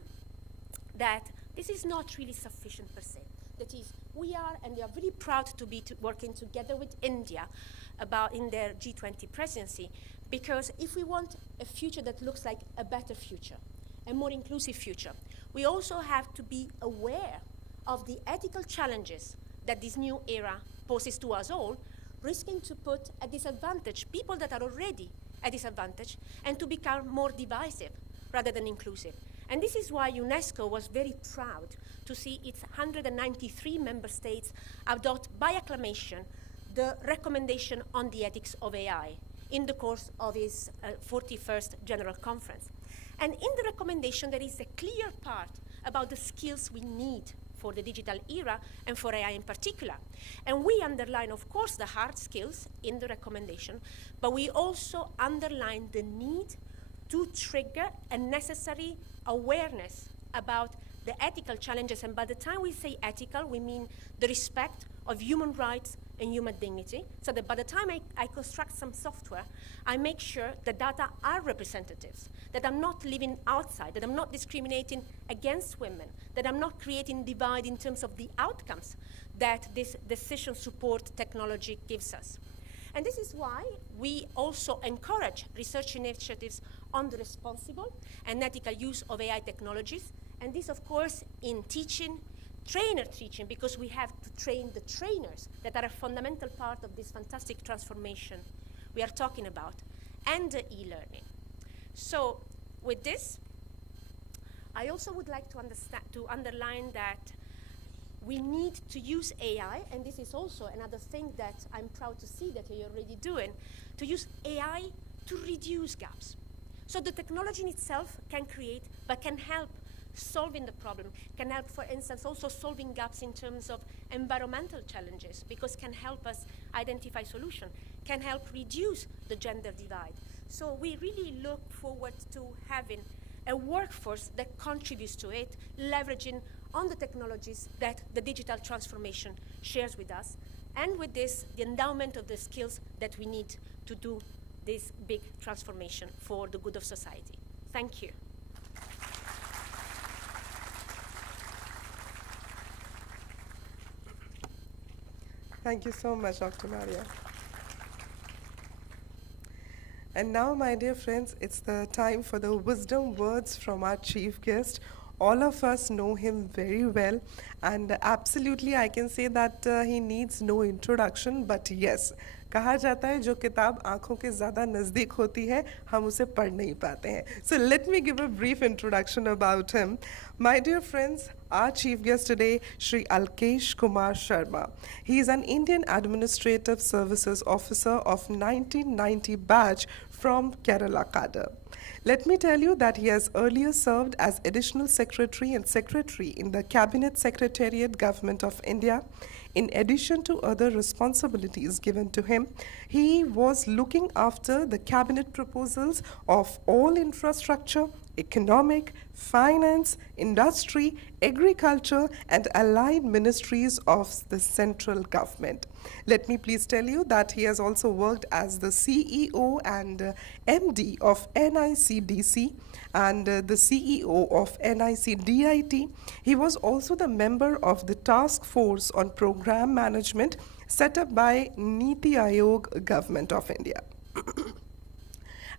that this is not really sufficient per se. That is, we are very proud to be working together with India in their G20 presidency, because if we want a future that looks like a better future, a more inclusive future, we also have to be aware of the ethical challenges that this new era poses to us all, risking to put at disadvantage people that are already at disadvantage and to become more divisive rather than inclusive. And this is why UNESCO was very proud to see its 193 member states adopt by acclamation the recommendation on the ethics of AI in the course of its 41st General Conference. And in the recommendation, there is a clear part about the skills we need for the digital era and for AI in particular. And we underline, of course, the hard skills in the recommendation, but we also underline the need to trigger a necessary awareness about the ethical challenges. And by the time we say ethical, we mean the respect of human rights and human dignity, so that by the time I construct some software, I make sure the data are representatives, that I'm not living outside, that I'm not discriminating against women, that I'm not creating divide in terms of the outcomes that this decision support technology gives us. And this is why we also encourage research initiatives on the responsible and ethical use of AI technologies, and this, of course, in teaching, trainer teaching, because we have to train the trainers that are a fundamental part of this fantastic transformation we are talking about, and the e-learning. So with this, I also would like to underline that we need to use AI, and this is also another thing that I'm proud to see that you're already doing, to use AI to reduce gaps. So the technology in itself can create, but can help solving the problem, can help, for instance, also solving gaps in terms of environmental challenges, because can help us identify solutions, can help reduce the gender divide. So we really look forward to having a workforce that contributes to it, leveraging on the technologies that the digital transformation shares with us, and with this, the endowment of the skills that we need to do this big transformation for the good of society. Thank you. Thank you so much, Dr. Maria. And now, my dear friends, it's the time for the wisdom words from our chief guest. All of us know him very well, and absolutely I can say that he needs no introduction, but yes, कहा जाता है जो किताब आँखों के ज़्यादा नज़दीक होती है हम उसे पढ़ नहीं पाते हैं. So let me give a brief introduction about him. My dear friends, our chief guest today, Shri Alkesh Kumar Sharma. He is an Indian Administrative Services Officer of 1990 batch from Kerala cadre. Let me tell you that he has earlier served as Additional Secretary and Secretary in the Cabinet Secretariat Government of India. In addition to other responsibilities given to him, he was looking after the cabinet proposals of all infrastructure, economic, finance, industry, agriculture, and allied ministries of the central government. Let me please tell you that he has also worked as the CEO and MD of NICDC and the CEO of NICDIT. He was also the member of the task force on program management set up by Niti Aayog, Government of India.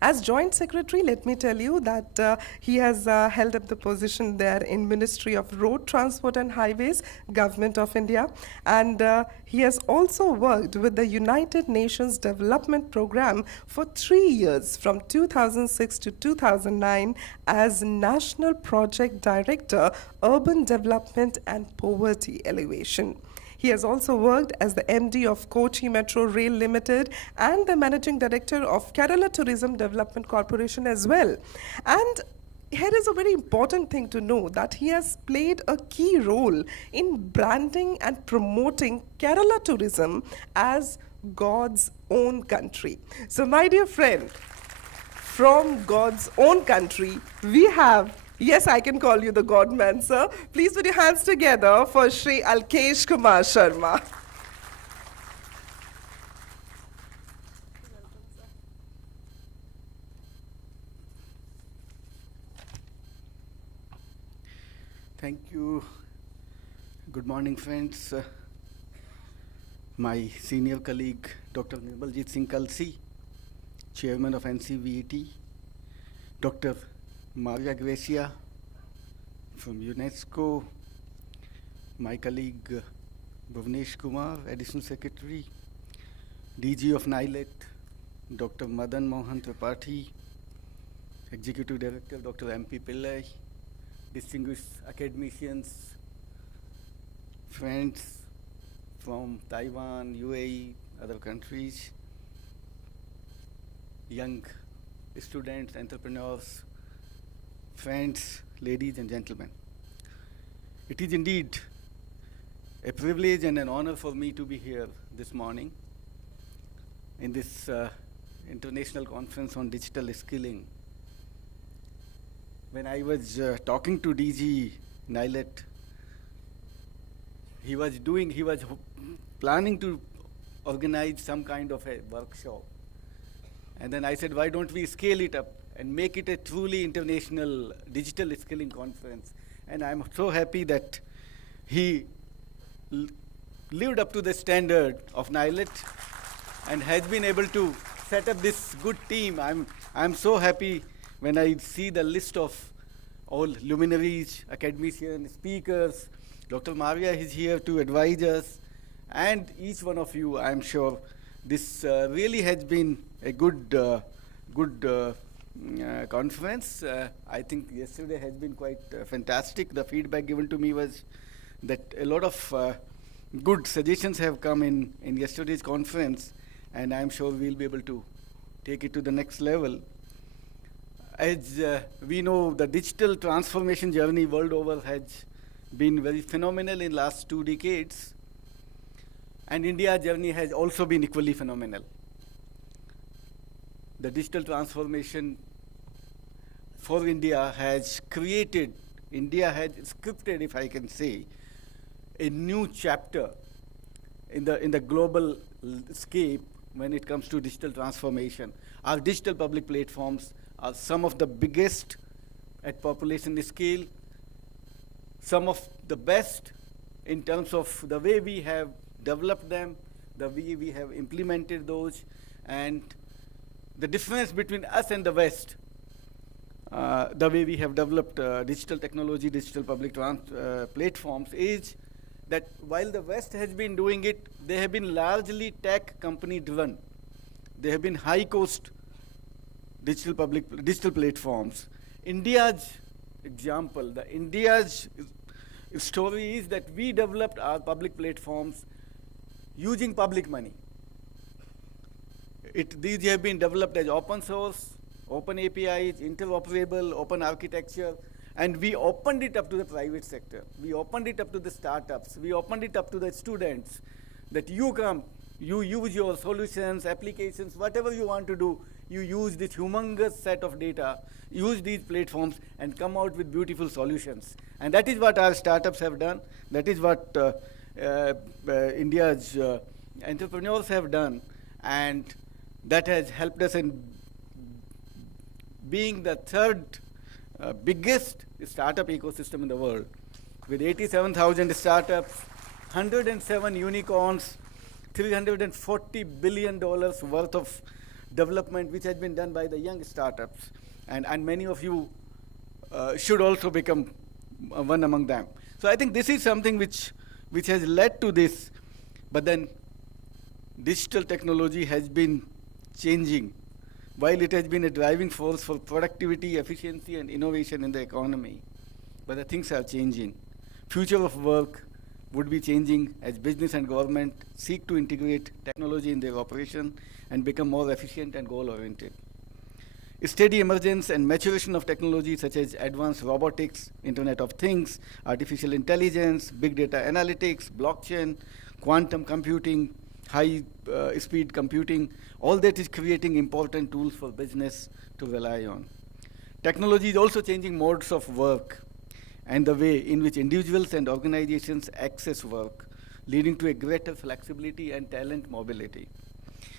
As Joint Secretary, let me tell you that he has held up the position there in Ministry of Road Transport and Highways, Government of India. And he has also worked with the United Nations Development Programme for 3 years, from 2006 to 2009, as National Project Director, Urban Development and Poverty Alleviation. He has also worked as the MD of Kochi Metro Rail Limited and the Managing Director of Kerala Tourism Development Corporation as well. And here is a very important thing to know, that he has played a key role in branding and promoting Kerala tourism as God's own country. So my dear friend, from God's own country, we have, yes, I can call you the God man, sir. Please put your hands together for Shri Alkesh Kumar Sharma. Thank you. Good morning, friends. My senior colleague, Dr. Nirmaljit Singh Kalsi, Chairman of NCVET, Dr. Maria Gracia from UNESCO, my colleague Bhuvnesh Kumar, Additional Secretary, DG of NILET, Dr. Madan Mohan Tripathi, Executive Director Dr. M.P. Pillai, distinguished academicians, friends from Taiwan, UAE, other countries, young students, entrepreneurs, friends, ladies and gentlemen. It is indeed a privilege and an honor for me to be here this morning in this international conference on digital skilling. When I was talking to DG Nilet, he was planning to organize some kind of a workshop. And then I said, why don't we scale it up and make it a truly international digital skilling conference? And I'm so happy that he lived up to the standard of Nilet and has been able to set up this good team. I'm so happy when I see the list of all luminaries, academicians, speakers. Dr. Maria is here to advise us, and each one of you, I'm sure, this really has been a good conference. I think yesterday has been quite fantastic. The feedback given to me was that a lot of good suggestions have come in yesterday's conference, and I'm sure we'll be able to take it to the next level. As we know, the digital transformation journey world over has been very phenomenal in last 2 decades, and India's journey has also been equally phenomenal. The digital transformation for India has scripted, if I can say, a new chapter in the global scape when it comes to digital transformation. Our digital public platforms are some of the biggest at population scale, some of the best in terms of the way we have developed them, the way we have implemented those, and the difference between us and the West, the way we have developed digital technology, digital public platforms, is that while the West has been doing it, they have been largely tech company driven. They have been high cost digital platforms. India's example, India's story is that we developed our public platforms using public money. These have been developed as open source, open APIs, interoperable, open architecture, and we opened it up to the private sector. We opened it up to the startups. We opened it up to the students, that you come, you use your solutions, applications, whatever you want to do, you use this humongous set of data, use these platforms, and come out with beautiful solutions. And that is what our startups have done. That is what India's entrepreneurs have done. And that has helped us in being the third biggest startup ecosystem in the world, with 87,000 startups, 107 unicorns, $340 billion worth of development, which has been done by the young startups. And many of you should also become one among them. So I think this is something which has led to this. But then digital technology has been changing. While it has been a driving force for productivity, efficiency, and innovation in the economy, but the things are changing. Future of work would be changing as business and government seek to integrate technology in their operation and become more efficient and goal-oriented. Steady emergence and maturation of technology such as advanced robotics, Internet of Things, artificial intelligence, big data analytics, blockchain, quantum computing, high-speed computing, all that is creating important tools for business to rely on. Technology is also changing modes of work and the way in which individuals and organizations access work, leading to a greater flexibility and talent mobility.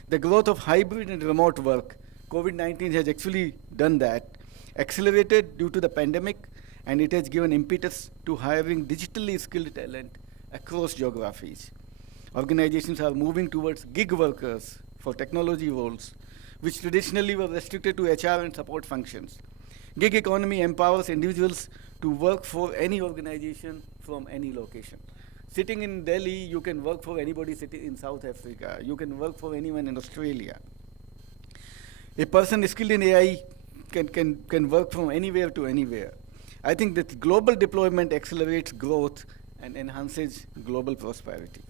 The growth of hybrid and remote work, COVID-19 has actually done that, accelerated due to the pandemic, and it has given impetus to hiring digitally skilled talent across geographies. Organizations are moving towards gig workers for technology roles, which traditionally were restricted to HR and support functions. Gig economy empowers individuals to work for any organization from any location. Sitting in Delhi, you can work for anybody sitting in South Africa. You can work for anyone in Australia. A person skilled in AI can work from anywhere to anywhere. I think that global deployment accelerates growth and enhances global prosperity.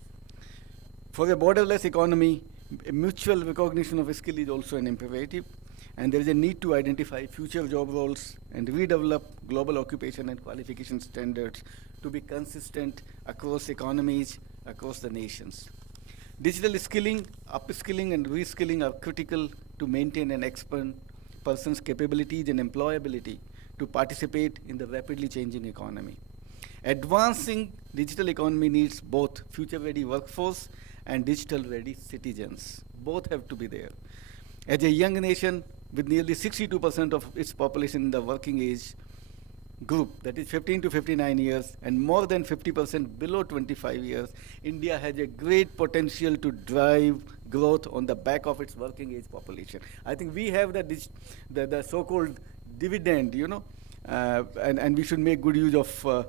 For a borderless economy, a mutual recognition of a skill is also an imperative. And there is a need to identify future job roles and redevelop global occupation and qualification standards to be consistent across economies, across the nations. Digital skilling, upskilling, and reskilling are critical to maintain and expand persons' capabilities and employability to participate in the rapidly changing economy. Advancing digital economy needs both future-ready workforce and digital-ready citizens. Both have to be there. As a young nation with nearly 62% of its population in the working age group, that is 15 to 59 years, and more than 50% below 25 years, India has a great potential to drive growth on the back of its working age population. I think we have the so-called dividend, you know, and we should make good use of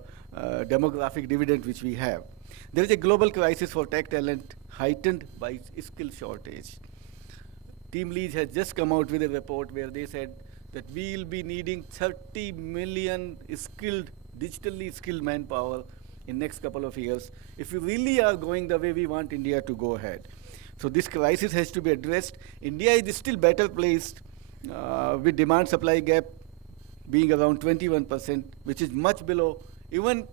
demographic dividend which we have. There is a global crisis for tech talent heightened by skill shortage. Team Lead has just come out with a report where they said that we will be needing 30 million skilled, digitally skilled manpower in next couple of years if we really are going the way we want India to go ahead. So this crisis has to be addressed. India is still better placed with demand-supply gap being around 21%, which is much below even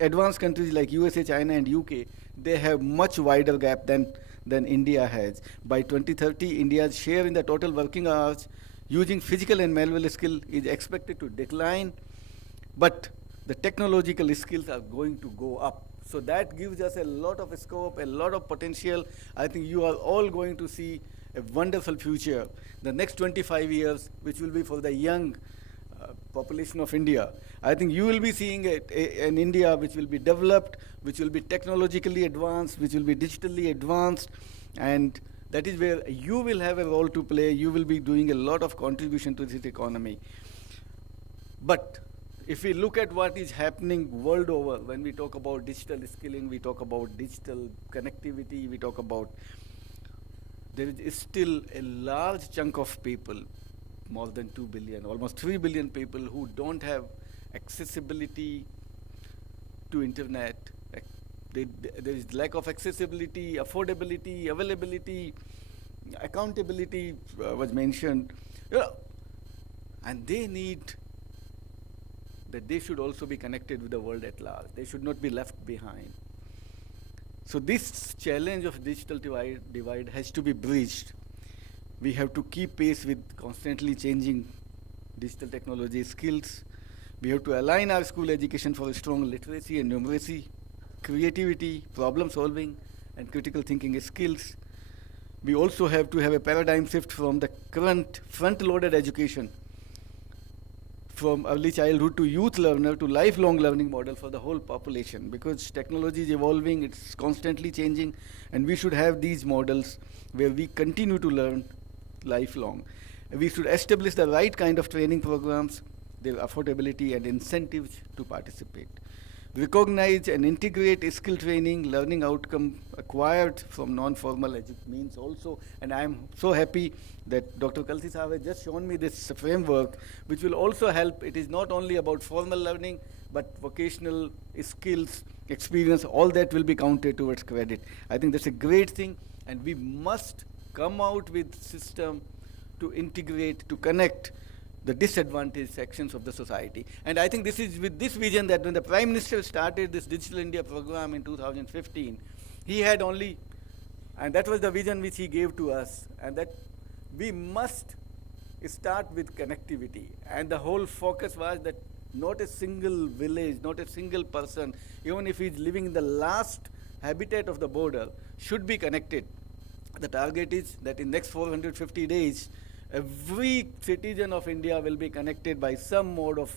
advanced countries like USA, China, and UK. They have much wider gap than India has. By 2030, India's share in the total working hours using physical and manual skill is expected to decline, but the technological skills are going to go up. So that gives us a lot of scope, a lot of potential. I think you are all going to see a wonderful future. The next 25 years, which will be for the young population of India. I think you will be seeing an India which will be developed, which will be technologically advanced, which will be digitally advanced, and that is where you will have a role to play. You will be doing a lot of contribution to this economy. But if we look at what is happening world over, when we talk about digital skilling, we talk about digital connectivity, we talk about, there is still a large chunk of people, more than 2 billion, almost 3 billion people who don't have accessibility to internet. There is lack of accessibility, affordability, availability, accountability was mentioned. You know, and they need that they should also be connected with the world at large. They should not be left behind. So this challenge of digital divide has to be bridged. We have to keep pace with constantly changing digital technology skills. We have to align our school education for a strong literacy and numeracy, creativity, problem solving, and critical thinking skills. We also have to have a paradigm shift from the current front-loaded education, from early childhood to youth learner to lifelong learning model for the whole population, because technology is evolving, it's constantly changing, and we should have these models where we continue to learn lifelong. We should establish the right kind of training programs, their affordability and incentives to participate. Recognize and integrate skill training, learning outcome acquired from non-formal means also. And I'm so happy that Dr. Kalsi Saab has just shown me this framework, which will also help. It is not only about formal learning, but vocational skills, experience, all that will be counted towards credit. I think that's a great thing, and we must come out with system to integrate, to connect the disadvantaged sections of the society. And I think this is with this vision that when the Prime Minister started this Digital India program in 2015, he had only, and that was the vision which he gave to us, and that we must start with connectivity. And the whole focus was that not a single village, not a single person, even if he's living in the last habitat of the border, should be connected. The target is that in next 450 days, every citizen of India will be connected by some mode of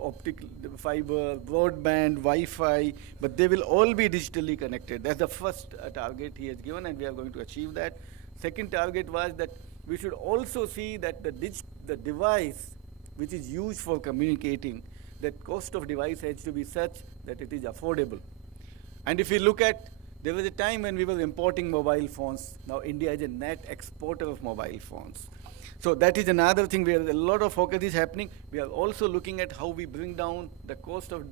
optical fiber, broadband, Wi-Fi, but they will all be digitally connected. That's the first target he has given, and we are going to achieve that. Second target was that we should also see that the device which is used for communicating, that cost of device has to be such that it is affordable. And if we look at, there was a time when we were importing mobile phones. Now India is a net exporter of mobile phones. So that is another thing where a lot of focus is happening. We are also looking at how we bring down the cost of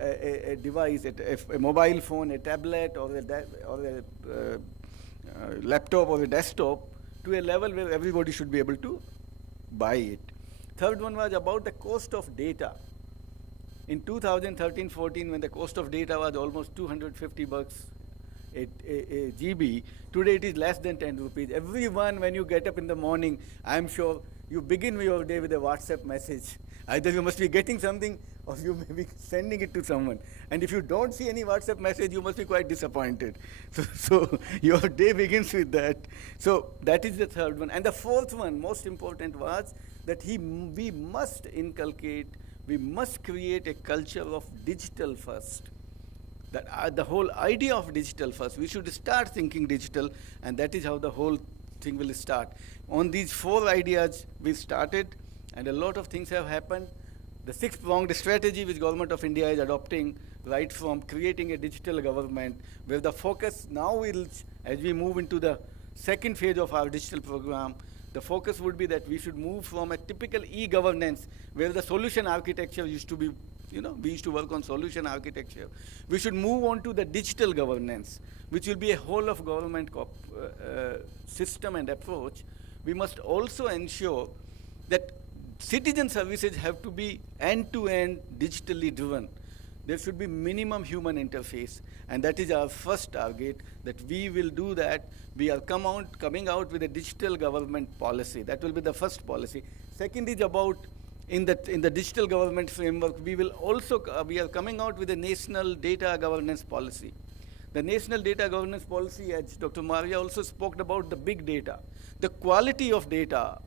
a device, a mobile phone, a tablet, or a laptop or a desktop, to a level where everybody should be able to buy it. Third one was about the cost of data. In 2013-14, when the cost of data was almost 250 bucks a GB, today it is less than 10 rupees. Everyone, when you get up in the morning, I'm sure you begin your day with a WhatsApp message. Either you must be getting something or you may be sending it to someone. And if you don't see any WhatsApp message, you must be quite disappointed. So your day begins with that. So that is the third one. And the fourth one, most important, was that we must inculcate, we must create a culture of digital first. That the whole idea of digital first, we should start thinking digital, and that is how the whole thing will start. On these four ideas, we started, and a lot of things have happened. The six-pronged strategy which Government of India is adopting, right from creating a digital government, where the focus now is, as we move into the second phase of our digital program, the focus would be that we should move from a typical e-governance, where the solution architecture used to be, we used to work on solution architecture. We should move on to the digital governance, which will be a whole of government system and approach. We must also ensure that citizen services have to be end-to-end digitally driven. There should be minimum human interface, and that is our first target, that we will do that. We are coming out with a digital government policy. That will be the first policy. Second is about, in the digital government framework, we are coming out with a national data governance policy. The national data governance policy, as Dr. Maria also spoke about, the big data, the quality of data,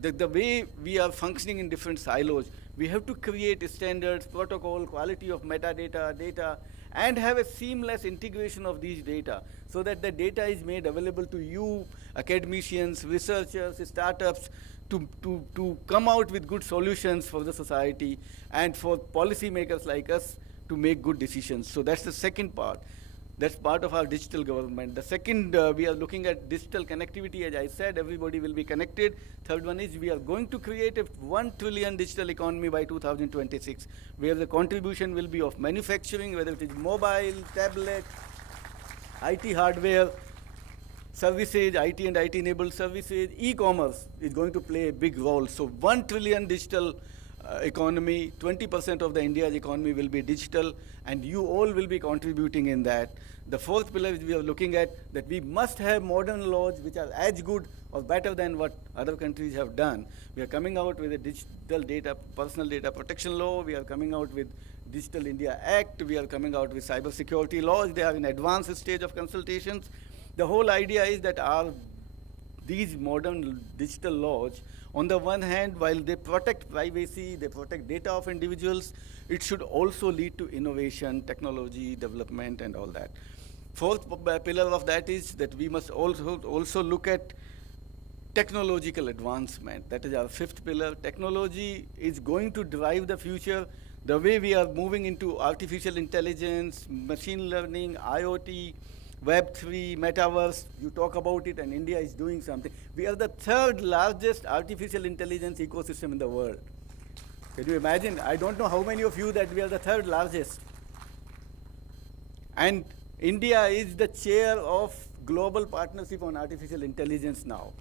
the way we are functioning in different silos. We have to create standards, protocol, quality of metadata, data, and have a seamless integration of these data so that the data is made available to you, academicians, researchers, startups, to come out with good solutions for the society and for policymakers like us to make good decisions. So that's the second part. That's part of our digital government. The second, we are looking at digital connectivity. As I said, everybody will be connected. Third one is we are going to create a 1 trillion digital economy by 2026, where the contribution will be of manufacturing, whether it is mobile, tablet, IT hardware, services, IT and IT-enabled services, e-commerce is going to play a big role. So 1 trillion digital economy, 20% of the India's economy will be digital, and you all will be contributing in that. The fourth pillar which we are looking at, that we must have modern laws which are as good or better than what other countries have done. We are coming out with a digital data, personal data protection law. We are coming out with Digital India Act. We are coming out with cyber security laws. They are in advanced stage of consultations. The whole idea is that these modern digital laws, on the one hand, while they protect privacy, they protect data of individuals, it should also lead to innovation, technology, development, and all that. Fourth pillar of that is that we must also look at technological advancement. That is our fifth pillar. Technology is going to drive the future. The way we are moving into artificial intelligence, machine learning, IoT, Web3, Metaverse, you talk about it, and India is doing something. We are the third largest artificial intelligence ecosystem in the world. Can you imagine? I don't know how many of you that we are the third largest. And India is the chair of Global Partnership on Artificial Intelligence now.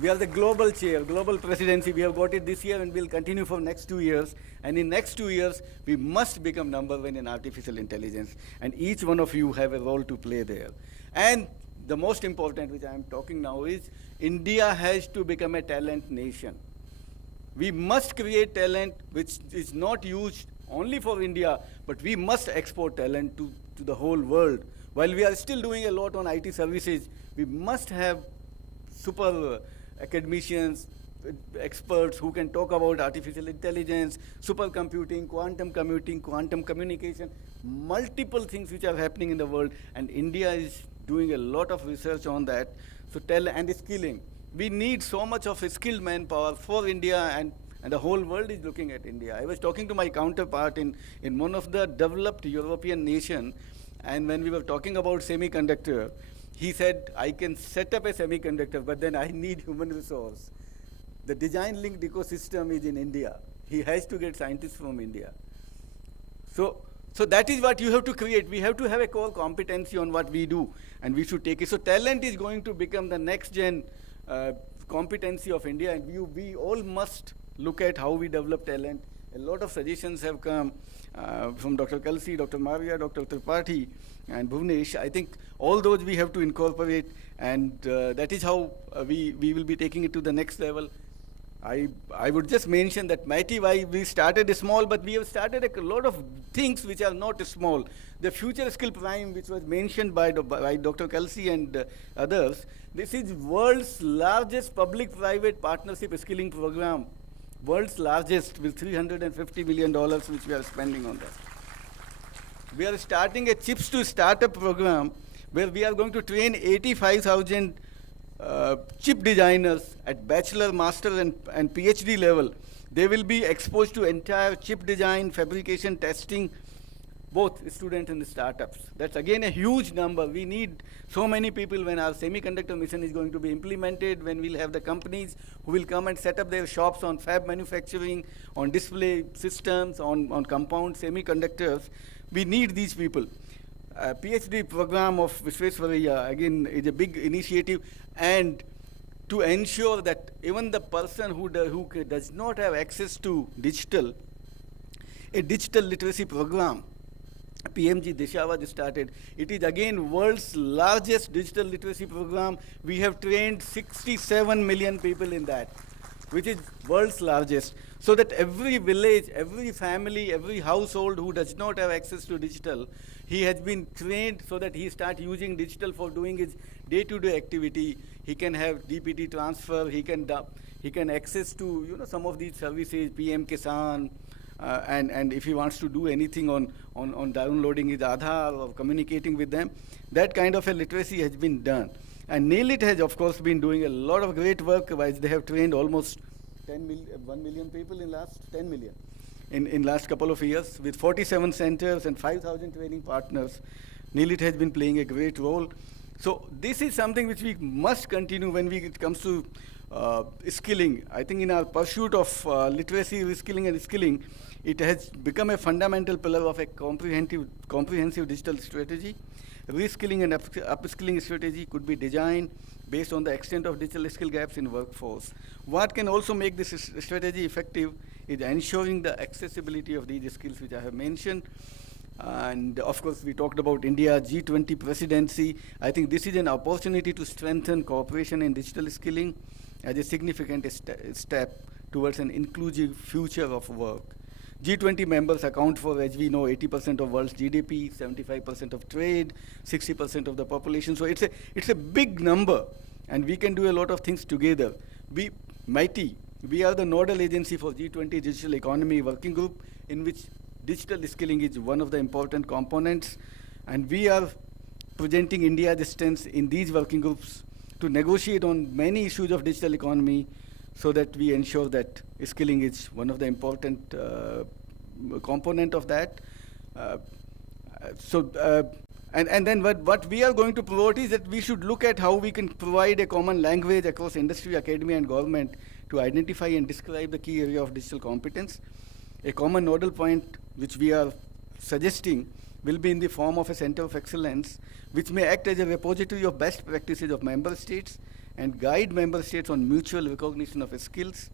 We are the global chair, global presidency. We have got it this year and we'll continue for next 2 years. And in next 2 years, we must become number one in artificial intelligence. And each one of you have a role to play there. And the most important, which I am talking now, is India has to become a talent nation. We must create talent which is not used only for India, but we must export talent to the whole world. While we are still doing a lot on IT services, we must have super academicians, experts who can talk about artificial intelligence, supercomputing, quantum computing, quantum communication, multiple things which are happening in the world, and India is doing a lot of research on that. So and skilling. We need so much of a skilled manpower for India, and the whole world is looking at India. I was talking to my counterpart in one of the developed European nation, and when we were talking about semiconductor, he said, I can set up a semiconductor, but then I need human resource. The design-linked ecosystem is in India. He has to get scientists from India. So that is what you have to create. We have to have a core competency on what we do, and we should take it. So talent is going to become the next-gen competency of India, and we all must look at how we develop talent. A lot of suggestions have come from Dr. Kalsi, Dr. Maria, Dr. Tripathi, and Bhuvnesh. I think all those we have to incorporate, and that is how we will be taking it to the next level. I would just mention that Mighty, why we started small, but we have started a lot of things which are not small. The Future Skill Prime, which was mentioned by Dr. Kalsi and others, this is world's largest public-private partnership skilling program, world's largest, with $350 million which we are spending on that. We are starting a Chips to Startup program where we are going to train 85,000 chip designers at bachelor, master, and PhD level. They will be exposed to entire chip design, fabrication, testing, both students and startups. That's again a huge number. We need so many people when our semiconductor mission is going to be implemented, when we'll have the companies who will come and set up their shops on fab manufacturing, on display systems, on compound semiconductors. We need these people. PhD program of Visvesvaraya, again, is a big initiative, and to ensure that even the person who does not have access to digital, a digital literacy program, PMG Disha was started. It is again world's largest digital literacy program. We have trained 67 million people in that, which is world's largest. So that every village, every family, every household who does not have access to digital, he has been trained so that he start using digital for doing his day-to-day activity. He can have DPT transfer. He can access to some of these services, PM Kisan, and if he wants to do anything on downloading his Aadhaar or communicating with them, that kind of a literacy has been done. And NAILIT has, of course, been doing a lot of great work. They have trained almost 1 million people in last 10 million in last couple of years with 47 centers and 5,000 training partners. NAILIT has been playing a great role. So this is something which we must continue when it comes to skilling. I think in our pursuit of literacy, reskilling, and skilling, it has become a fundamental pillar of a comprehensive digital strategy. Reskilling and upskilling strategy could be designed based on the extent of digital skill gaps in workforce. What can also make this strategy effective is ensuring the accessibility of these skills which I have mentioned. And of course, we talked about India G20 presidency. I think this is an opportunity to strengthen cooperation in digital skilling as a significant step towards an inclusive future of work. G20 members account for, as we know, 80% of world's GDP, 75% of trade, 60% of the population. So it's a big number, and we can do a lot of things together. Mighty, we are the nodal agency for G20 Digital Economy Working Group, in which digital skilling is one of the important components, and we are presenting India's strengths in these working groups to negotiate on many issues of digital economy, so that we ensure that skilling is one of the important component of that. And then what we are going to promote is that we should look at how we can provide a common language across industry, academia, and government to identify and describe the key area of digital competence. A common nodal point which we are suggesting will be in the form of a center of excellence, which may act as a repository of best practices of member states and guide member states on mutual recognition of skills.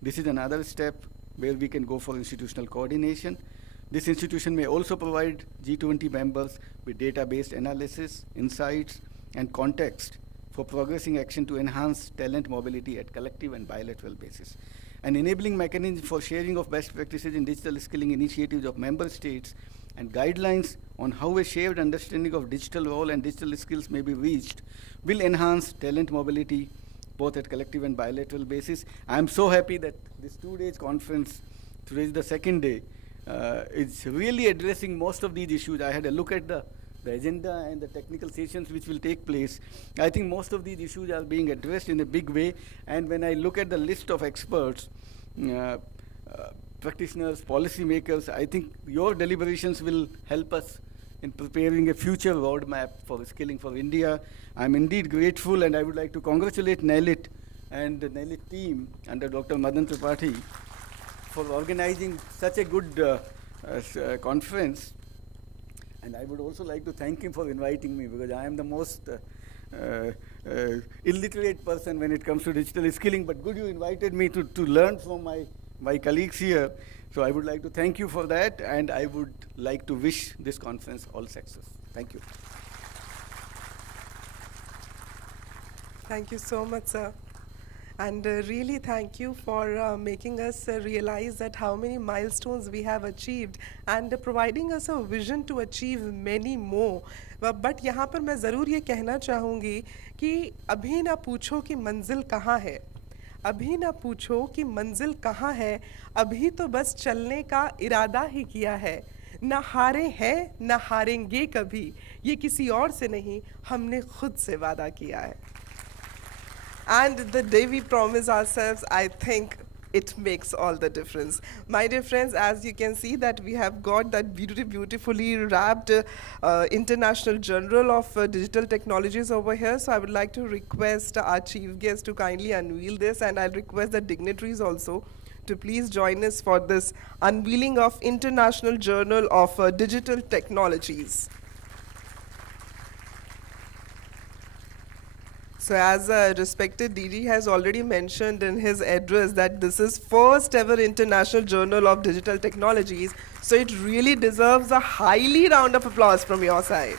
This is another step where we can go for institutional coordination. This institution may also provide G20 members with data-based analysis, insights, and context for progressing action to enhance talent mobility at collective and bilateral basis. An enabling mechanism for sharing of best practices in digital skilling initiatives of member states and guidelines on how a shared understanding of digital role and digital skills may be reached will enhance talent mobility both at collective and bilateral basis. I'm so happy that this 2 days conference, today is the second day, is really addressing most of these issues. I had a look at the agenda and the technical sessions which will take place. I think most of these issues are being addressed in a big way, and when I look at the list of experts, practitioners, policymakers, I think your deliberations will help us in preparing a future roadmap for skilling for India. I'm indeed grateful, and I would like to congratulate NAILIT and the NAILIT team under Dr. Madan Tripathi for organizing such a good conference. And I would also like to thank him for inviting me, because I am the most illiterate person when it comes to digital skilling, but good you invited me to learn from my colleagues here. So I would like to thank you for that, and I would like to wish this conference all success. Thank you. Thank you so much, sir. And really thank you for making us realize that how many milestones we have achieved and providing us a vision to achieve many more. But यहाँ पर मैं ज़रूर ये कहना चाहूँगी कि अभी ना पूछो कि मंजिल कहाँ है, अभी ना पूछो कि मंजिल कहाँ है, अभी तो बस चलने का इरादा ही किया है, ना हारे हैं ना हारेंगे कभी, ये किसी और से नहीं हमने खुद से वादा किया है. And the day we promise ourselves, I think it makes all the difference. My dear friends, as you can see that we have got that beautifully wrapped International Journal of Digital Technologies over here. So I would like to request our chief guest to kindly unveil this, and I'll request the dignitaries also to please join us for this unveiling of International Journal of Digital Technologies. So as respected DG has already mentioned in his address that this is first ever International Journal of Digital Technologies, so it really deserves a highly round of applause from your side.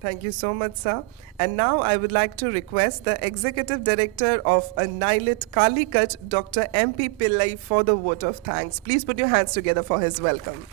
Thank you so much, sir. And now I would like to request the Executive Director of NILIT Calicut, Dr. M.P. Pillai, for the vote of thanks. Please put your hands together for his welcome.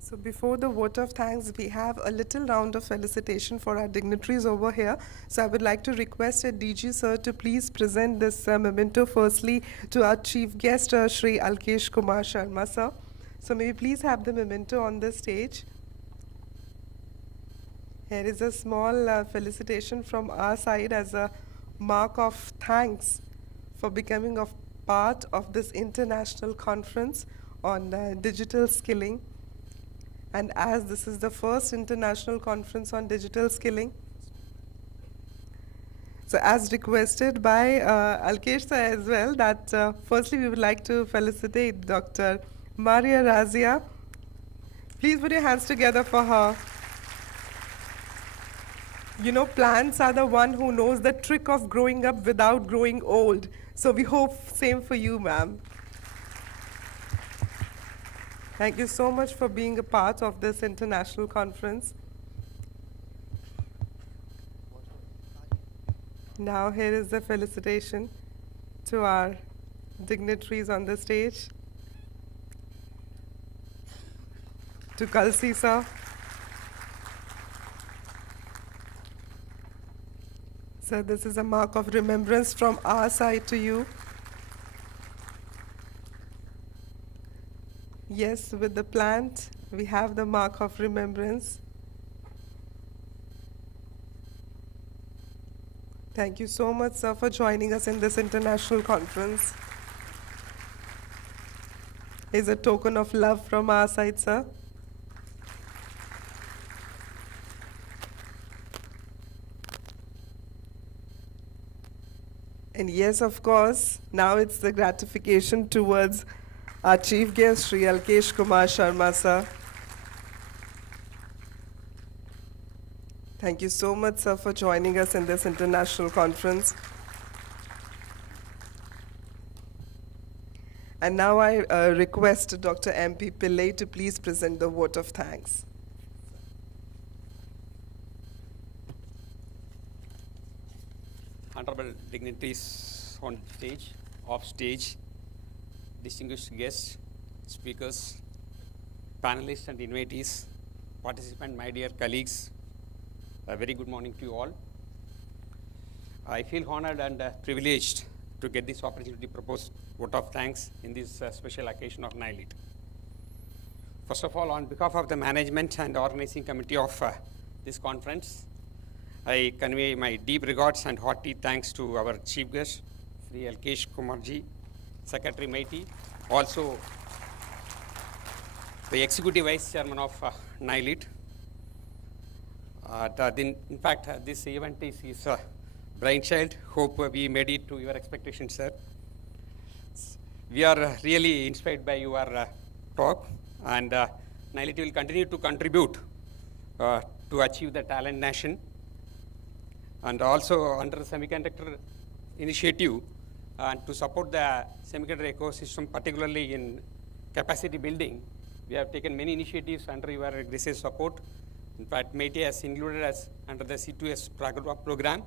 So before the vote of thanks, we have a little round of felicitation for our dignitaries over here. So I would like to request a DG sir to please present this memento firstly to our chief guest, Shri Alkesh Kumar Sharma sir. So may we please have the memento on the stage. Here is a small felicitation from our side as a mark of thanks for becoming a part of this international conference on digital skilling. And as this is the first international conference on digital skilling, so as requested by Alkesh sir as well, that firstly we would like to felicitate Dr. Maria Razia. Please put your hands together for her. You know, plants are the one who knows the trick of growing up without growing old. So we hope same for you, ma'am. Thank you so much for being a part of this international conference. Now here is the felicitation to our dignitaries on the stage. To Kalsi sir. Sir, this is a mark of remembrance from our side to you. Yes, with the plant, we have the mark of remembrance. Thank you so much, sir, for joining us in this international conference. Is a token of love from our side, sir. And yes, of course, now it's the gratification towards our chief guest, Shri Alkesh Kumar Sharma sir. Thank you so much, sir, for joining us in this international conference. And now I request Dr. M.P. Pillai to please present the vote of thanks. Honorable dignitaries on stage, off stage, distinguished guests, speakers, panelists and invitees, participants, my dear colleagues, a very good morning to you all. I feel honored and privileged to get this opportunity to propose vote of thanks in this special occasion of NILIT. First of all, on behalf of the management and organizing committee of this conference, I convey my deep regards and hearty thanks to our chief guest, Sri Alkesh Kumarji, Secretary MIT, also the Executive Vice Chairman of NILIT. In fact, this event is his brainchild. Hope we made it to your expectations, sir. We are really inspired by your talk, and NILIT will continue to contribute to achieve the talent nation. And also under the semiconductor initiative, and to support the semiconductor ecosystem, particularly in capacity building, we have taken many initiatives under your gracious support. In fact, MIT has included us under the C2S program.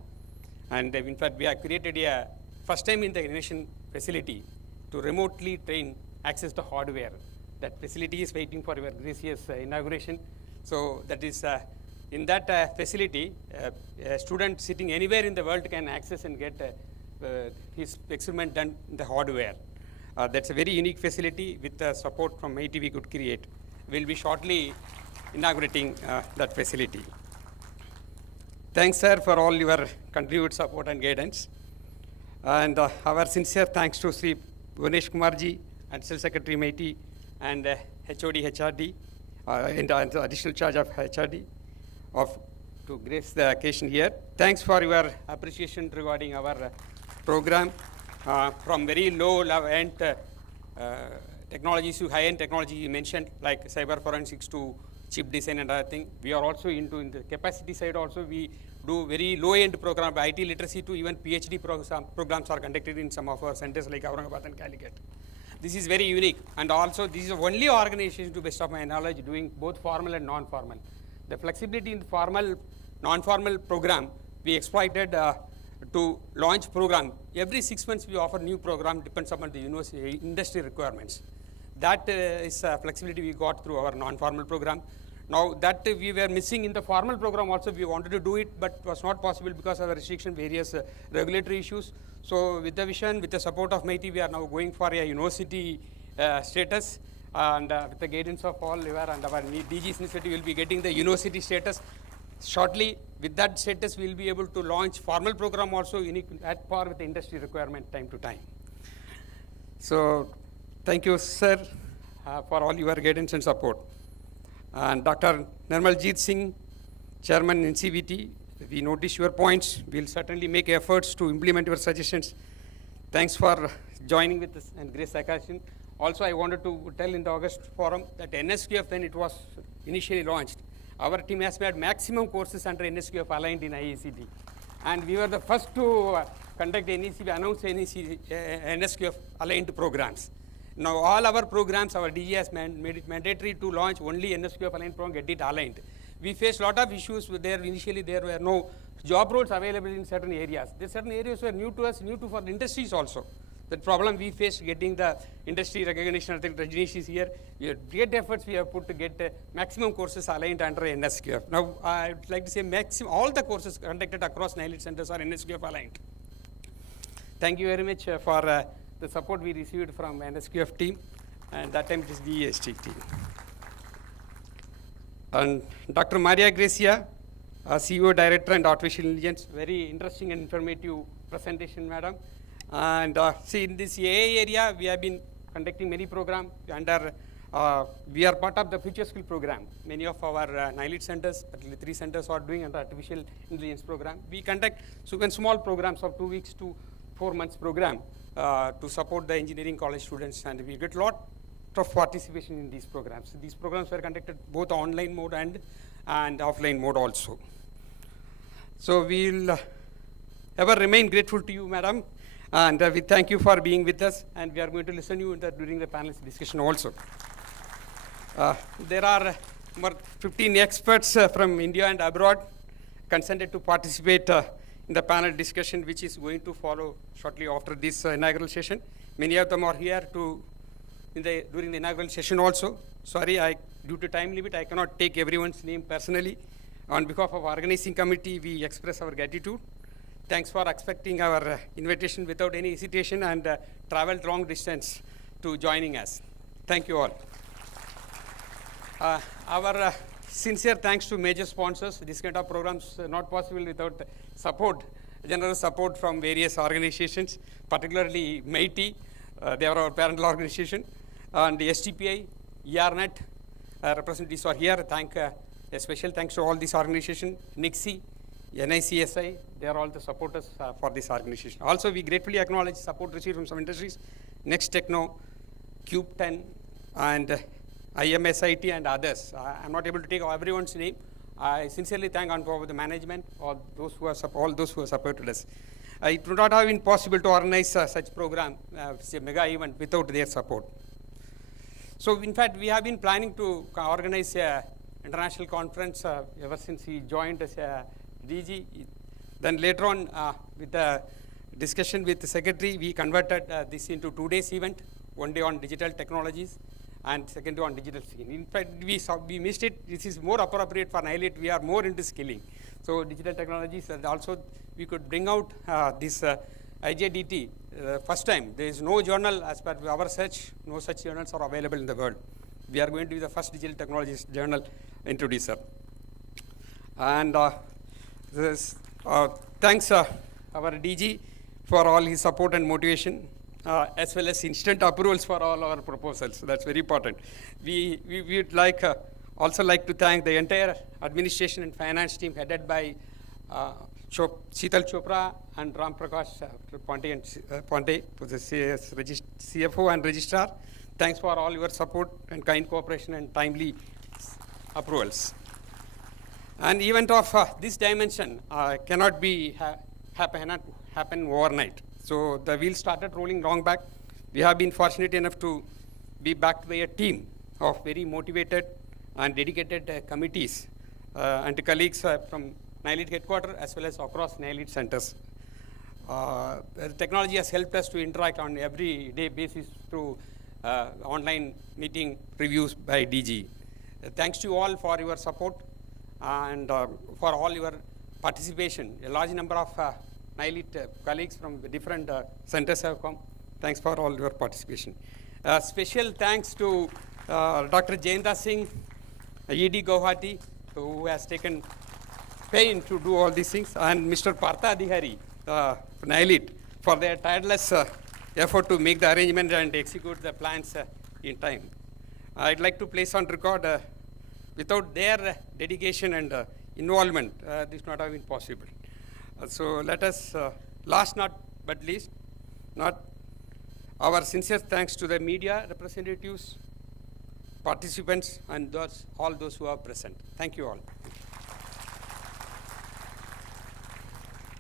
And in fact, we have created a first time in the nation facility to remotely train access to hardware. That facility is waiting for your gracious inauguration. So that is, in that facility, a student sitting anywhere in the world can access and get his experiment done in the hardware. That's a very unique facility with the support from MIT we could create. We'll be shortly inaugurating that facility. Thanks, sir, for all your continued support and guidance. And our sincere thanks to Sri Bhuvanesh Kumarji, Additional Secretary MIT, and HOD HRD, in the additional charge of HRD, to grace the occasion here. Thanks for your appreciation regarding our program. From very low-end technologies to high-end technology you mentioned, like cyber forensics to chip design and other thing. We are also into in the capacity side also. We do very low-end program, IT literacy to even PhD programs are conducted in some of our centers like Aurangabad and Calicut. This is very unique, and also this is the only organization, to best of my knowledge, doing both formal and non-formal. The flexibility in the formal, non-formal program, we exploited to launch program. Every 6 months we offer new program, depends upon the university industry requirements. That is flexibility we got through our non-formal program. Now that we were missing in the formal program also, we wanted to do it, but was not possible because of the restriction, various regulatory issues. So with the vision, with the support of MIT, we are now going for a university status, and with the guidance of all your and our DG's initiative, will be getting the university status. Shortly, with that status, we will be able to launch formal program also unique at par with the industry requirement time to time. So thank you, sir, for all your guidance and support. And Dr. Nirmaljeet Singh, Chairman NCVT, we notice your points. We'll certainly make efforts to implement your suggestions. Thanks for joining with us and grace occasion. Also, I wanted to tell in the August forum that NSQF, when it was initially launched, our team has made maximum courses under NSQF aligned in IACT. And we were the first to conduct announce NSQF aligned programs. Now all our programs, our DG has made it mandatory to launch only NSQF aligned program, get it aligned. We faced a lot of issues with there. Initially there were no job roles available in certain areas. There certain areas were new to us, new to for the industries also. That problem we faced getting the industry recognition. I think Rajneesh is here. We have great efforts we have put to get maximum courses aligned under NSQF. Now I would like to say all the courses conducted across NILIT centers are NSQF aligned. Thank you very much for the support we received from NSQF team, and that time it is DEST team. And Dr. Maria Gracia, CEO Director and Artificial Intelligence, very interesting and informative presentation, madam. And see, in this AI area, we have been conducting many programs under, we are part of the Future Skill program. Many of our NILIT centers, at least 3 centers are doing under Artificial Intelligence program. We conduct small programs of 2 weeks to 4 months program to support the engineering college students, and we get a lot of participation in these programs. These programs were conducted both online mode and offline mode also. So we'll ever remain grateful to you, madam, and we thank you for being with us, and we are going to listen to you during the panel discussion also. There are more 15 experts from India and abroad consented to participate in the panel discussion, which is going to follow shortly after this inaugural session. Many of them are here during the inaugural session also. Sorry, due to time limit, I cannot take everyone's name personally. On behalf of our organizing committee, we express our gratitude. Thanks for accepting our invitation without any hesitation and traveled long distance to joining us. Thank you all. Our sincere thanks to major sponsors. This kind of programs are not possible without support, generous support from various organizations, particularly MIT, they are our parent organization, and the STPI, ERNet, representatives are here. A special thanks to all these organizations, NICSI, NICSI, they are all the supporters for this organization. Also, we gratefully acknowledge support received from some industries, Next Techno, Cube 10, and IMSIT and others. I'm not able to take everyone's name. I sincerely thank on behalf of the management, all those who have supported us. It would not have been possible to organize such program, a mega event, without their support. So, in fact, we have been planning to organize an international conference ever since he joined as a DG. Then later on, with the discussion with the secretary, we converted this into 2 days event, 1 day on digital technologies and second day on digital skilling. In fact, we missed it. This is more appropriate for NILIT. We are more into skilling. So digital technologies, and also we could bring out this IJDT first time. There is no journal as per our search, no such journals are available in the world. We are going to be the first digital technologies journal introducer. And thanks our DG for all his support and motivation, as well as instant approvals for all our proposals. So that's very important. We would also like to thank the entire administration and finance team headed by Sheetal Chopra and Ram Prakash Ponte, who is the CFO and registrar. Thanks for all your support and kind cooperation and timely approvals. An event of this dimension cannot be happen overnight. So the wheel started rolling long back. We have been fortunate enough to be backed by a team of very motivated and dedicated committees and colleagues from NILIT headquarters as well as across NILIT centers. The technology has helped us to interact on everyday basis through online meeting reviews by DG. Thanks to you all for your support and for all your participation. A large number of NILIT colleagues from different centers have come. Thanks for all your participation. Special thanks to Dr. Jayendra Singh, ED Guwahati, who has taken pain to do all these things, and Mr. Partha Adhikari, NILIT, for their tireless effort to make the arrangement and execute the plans in time. I'd like to place on record, without their dedication and involvement, this would not have been possible. So let us, last not but least, our sincere thanks to the media representatives, participants, and all those who are present. Thank you all.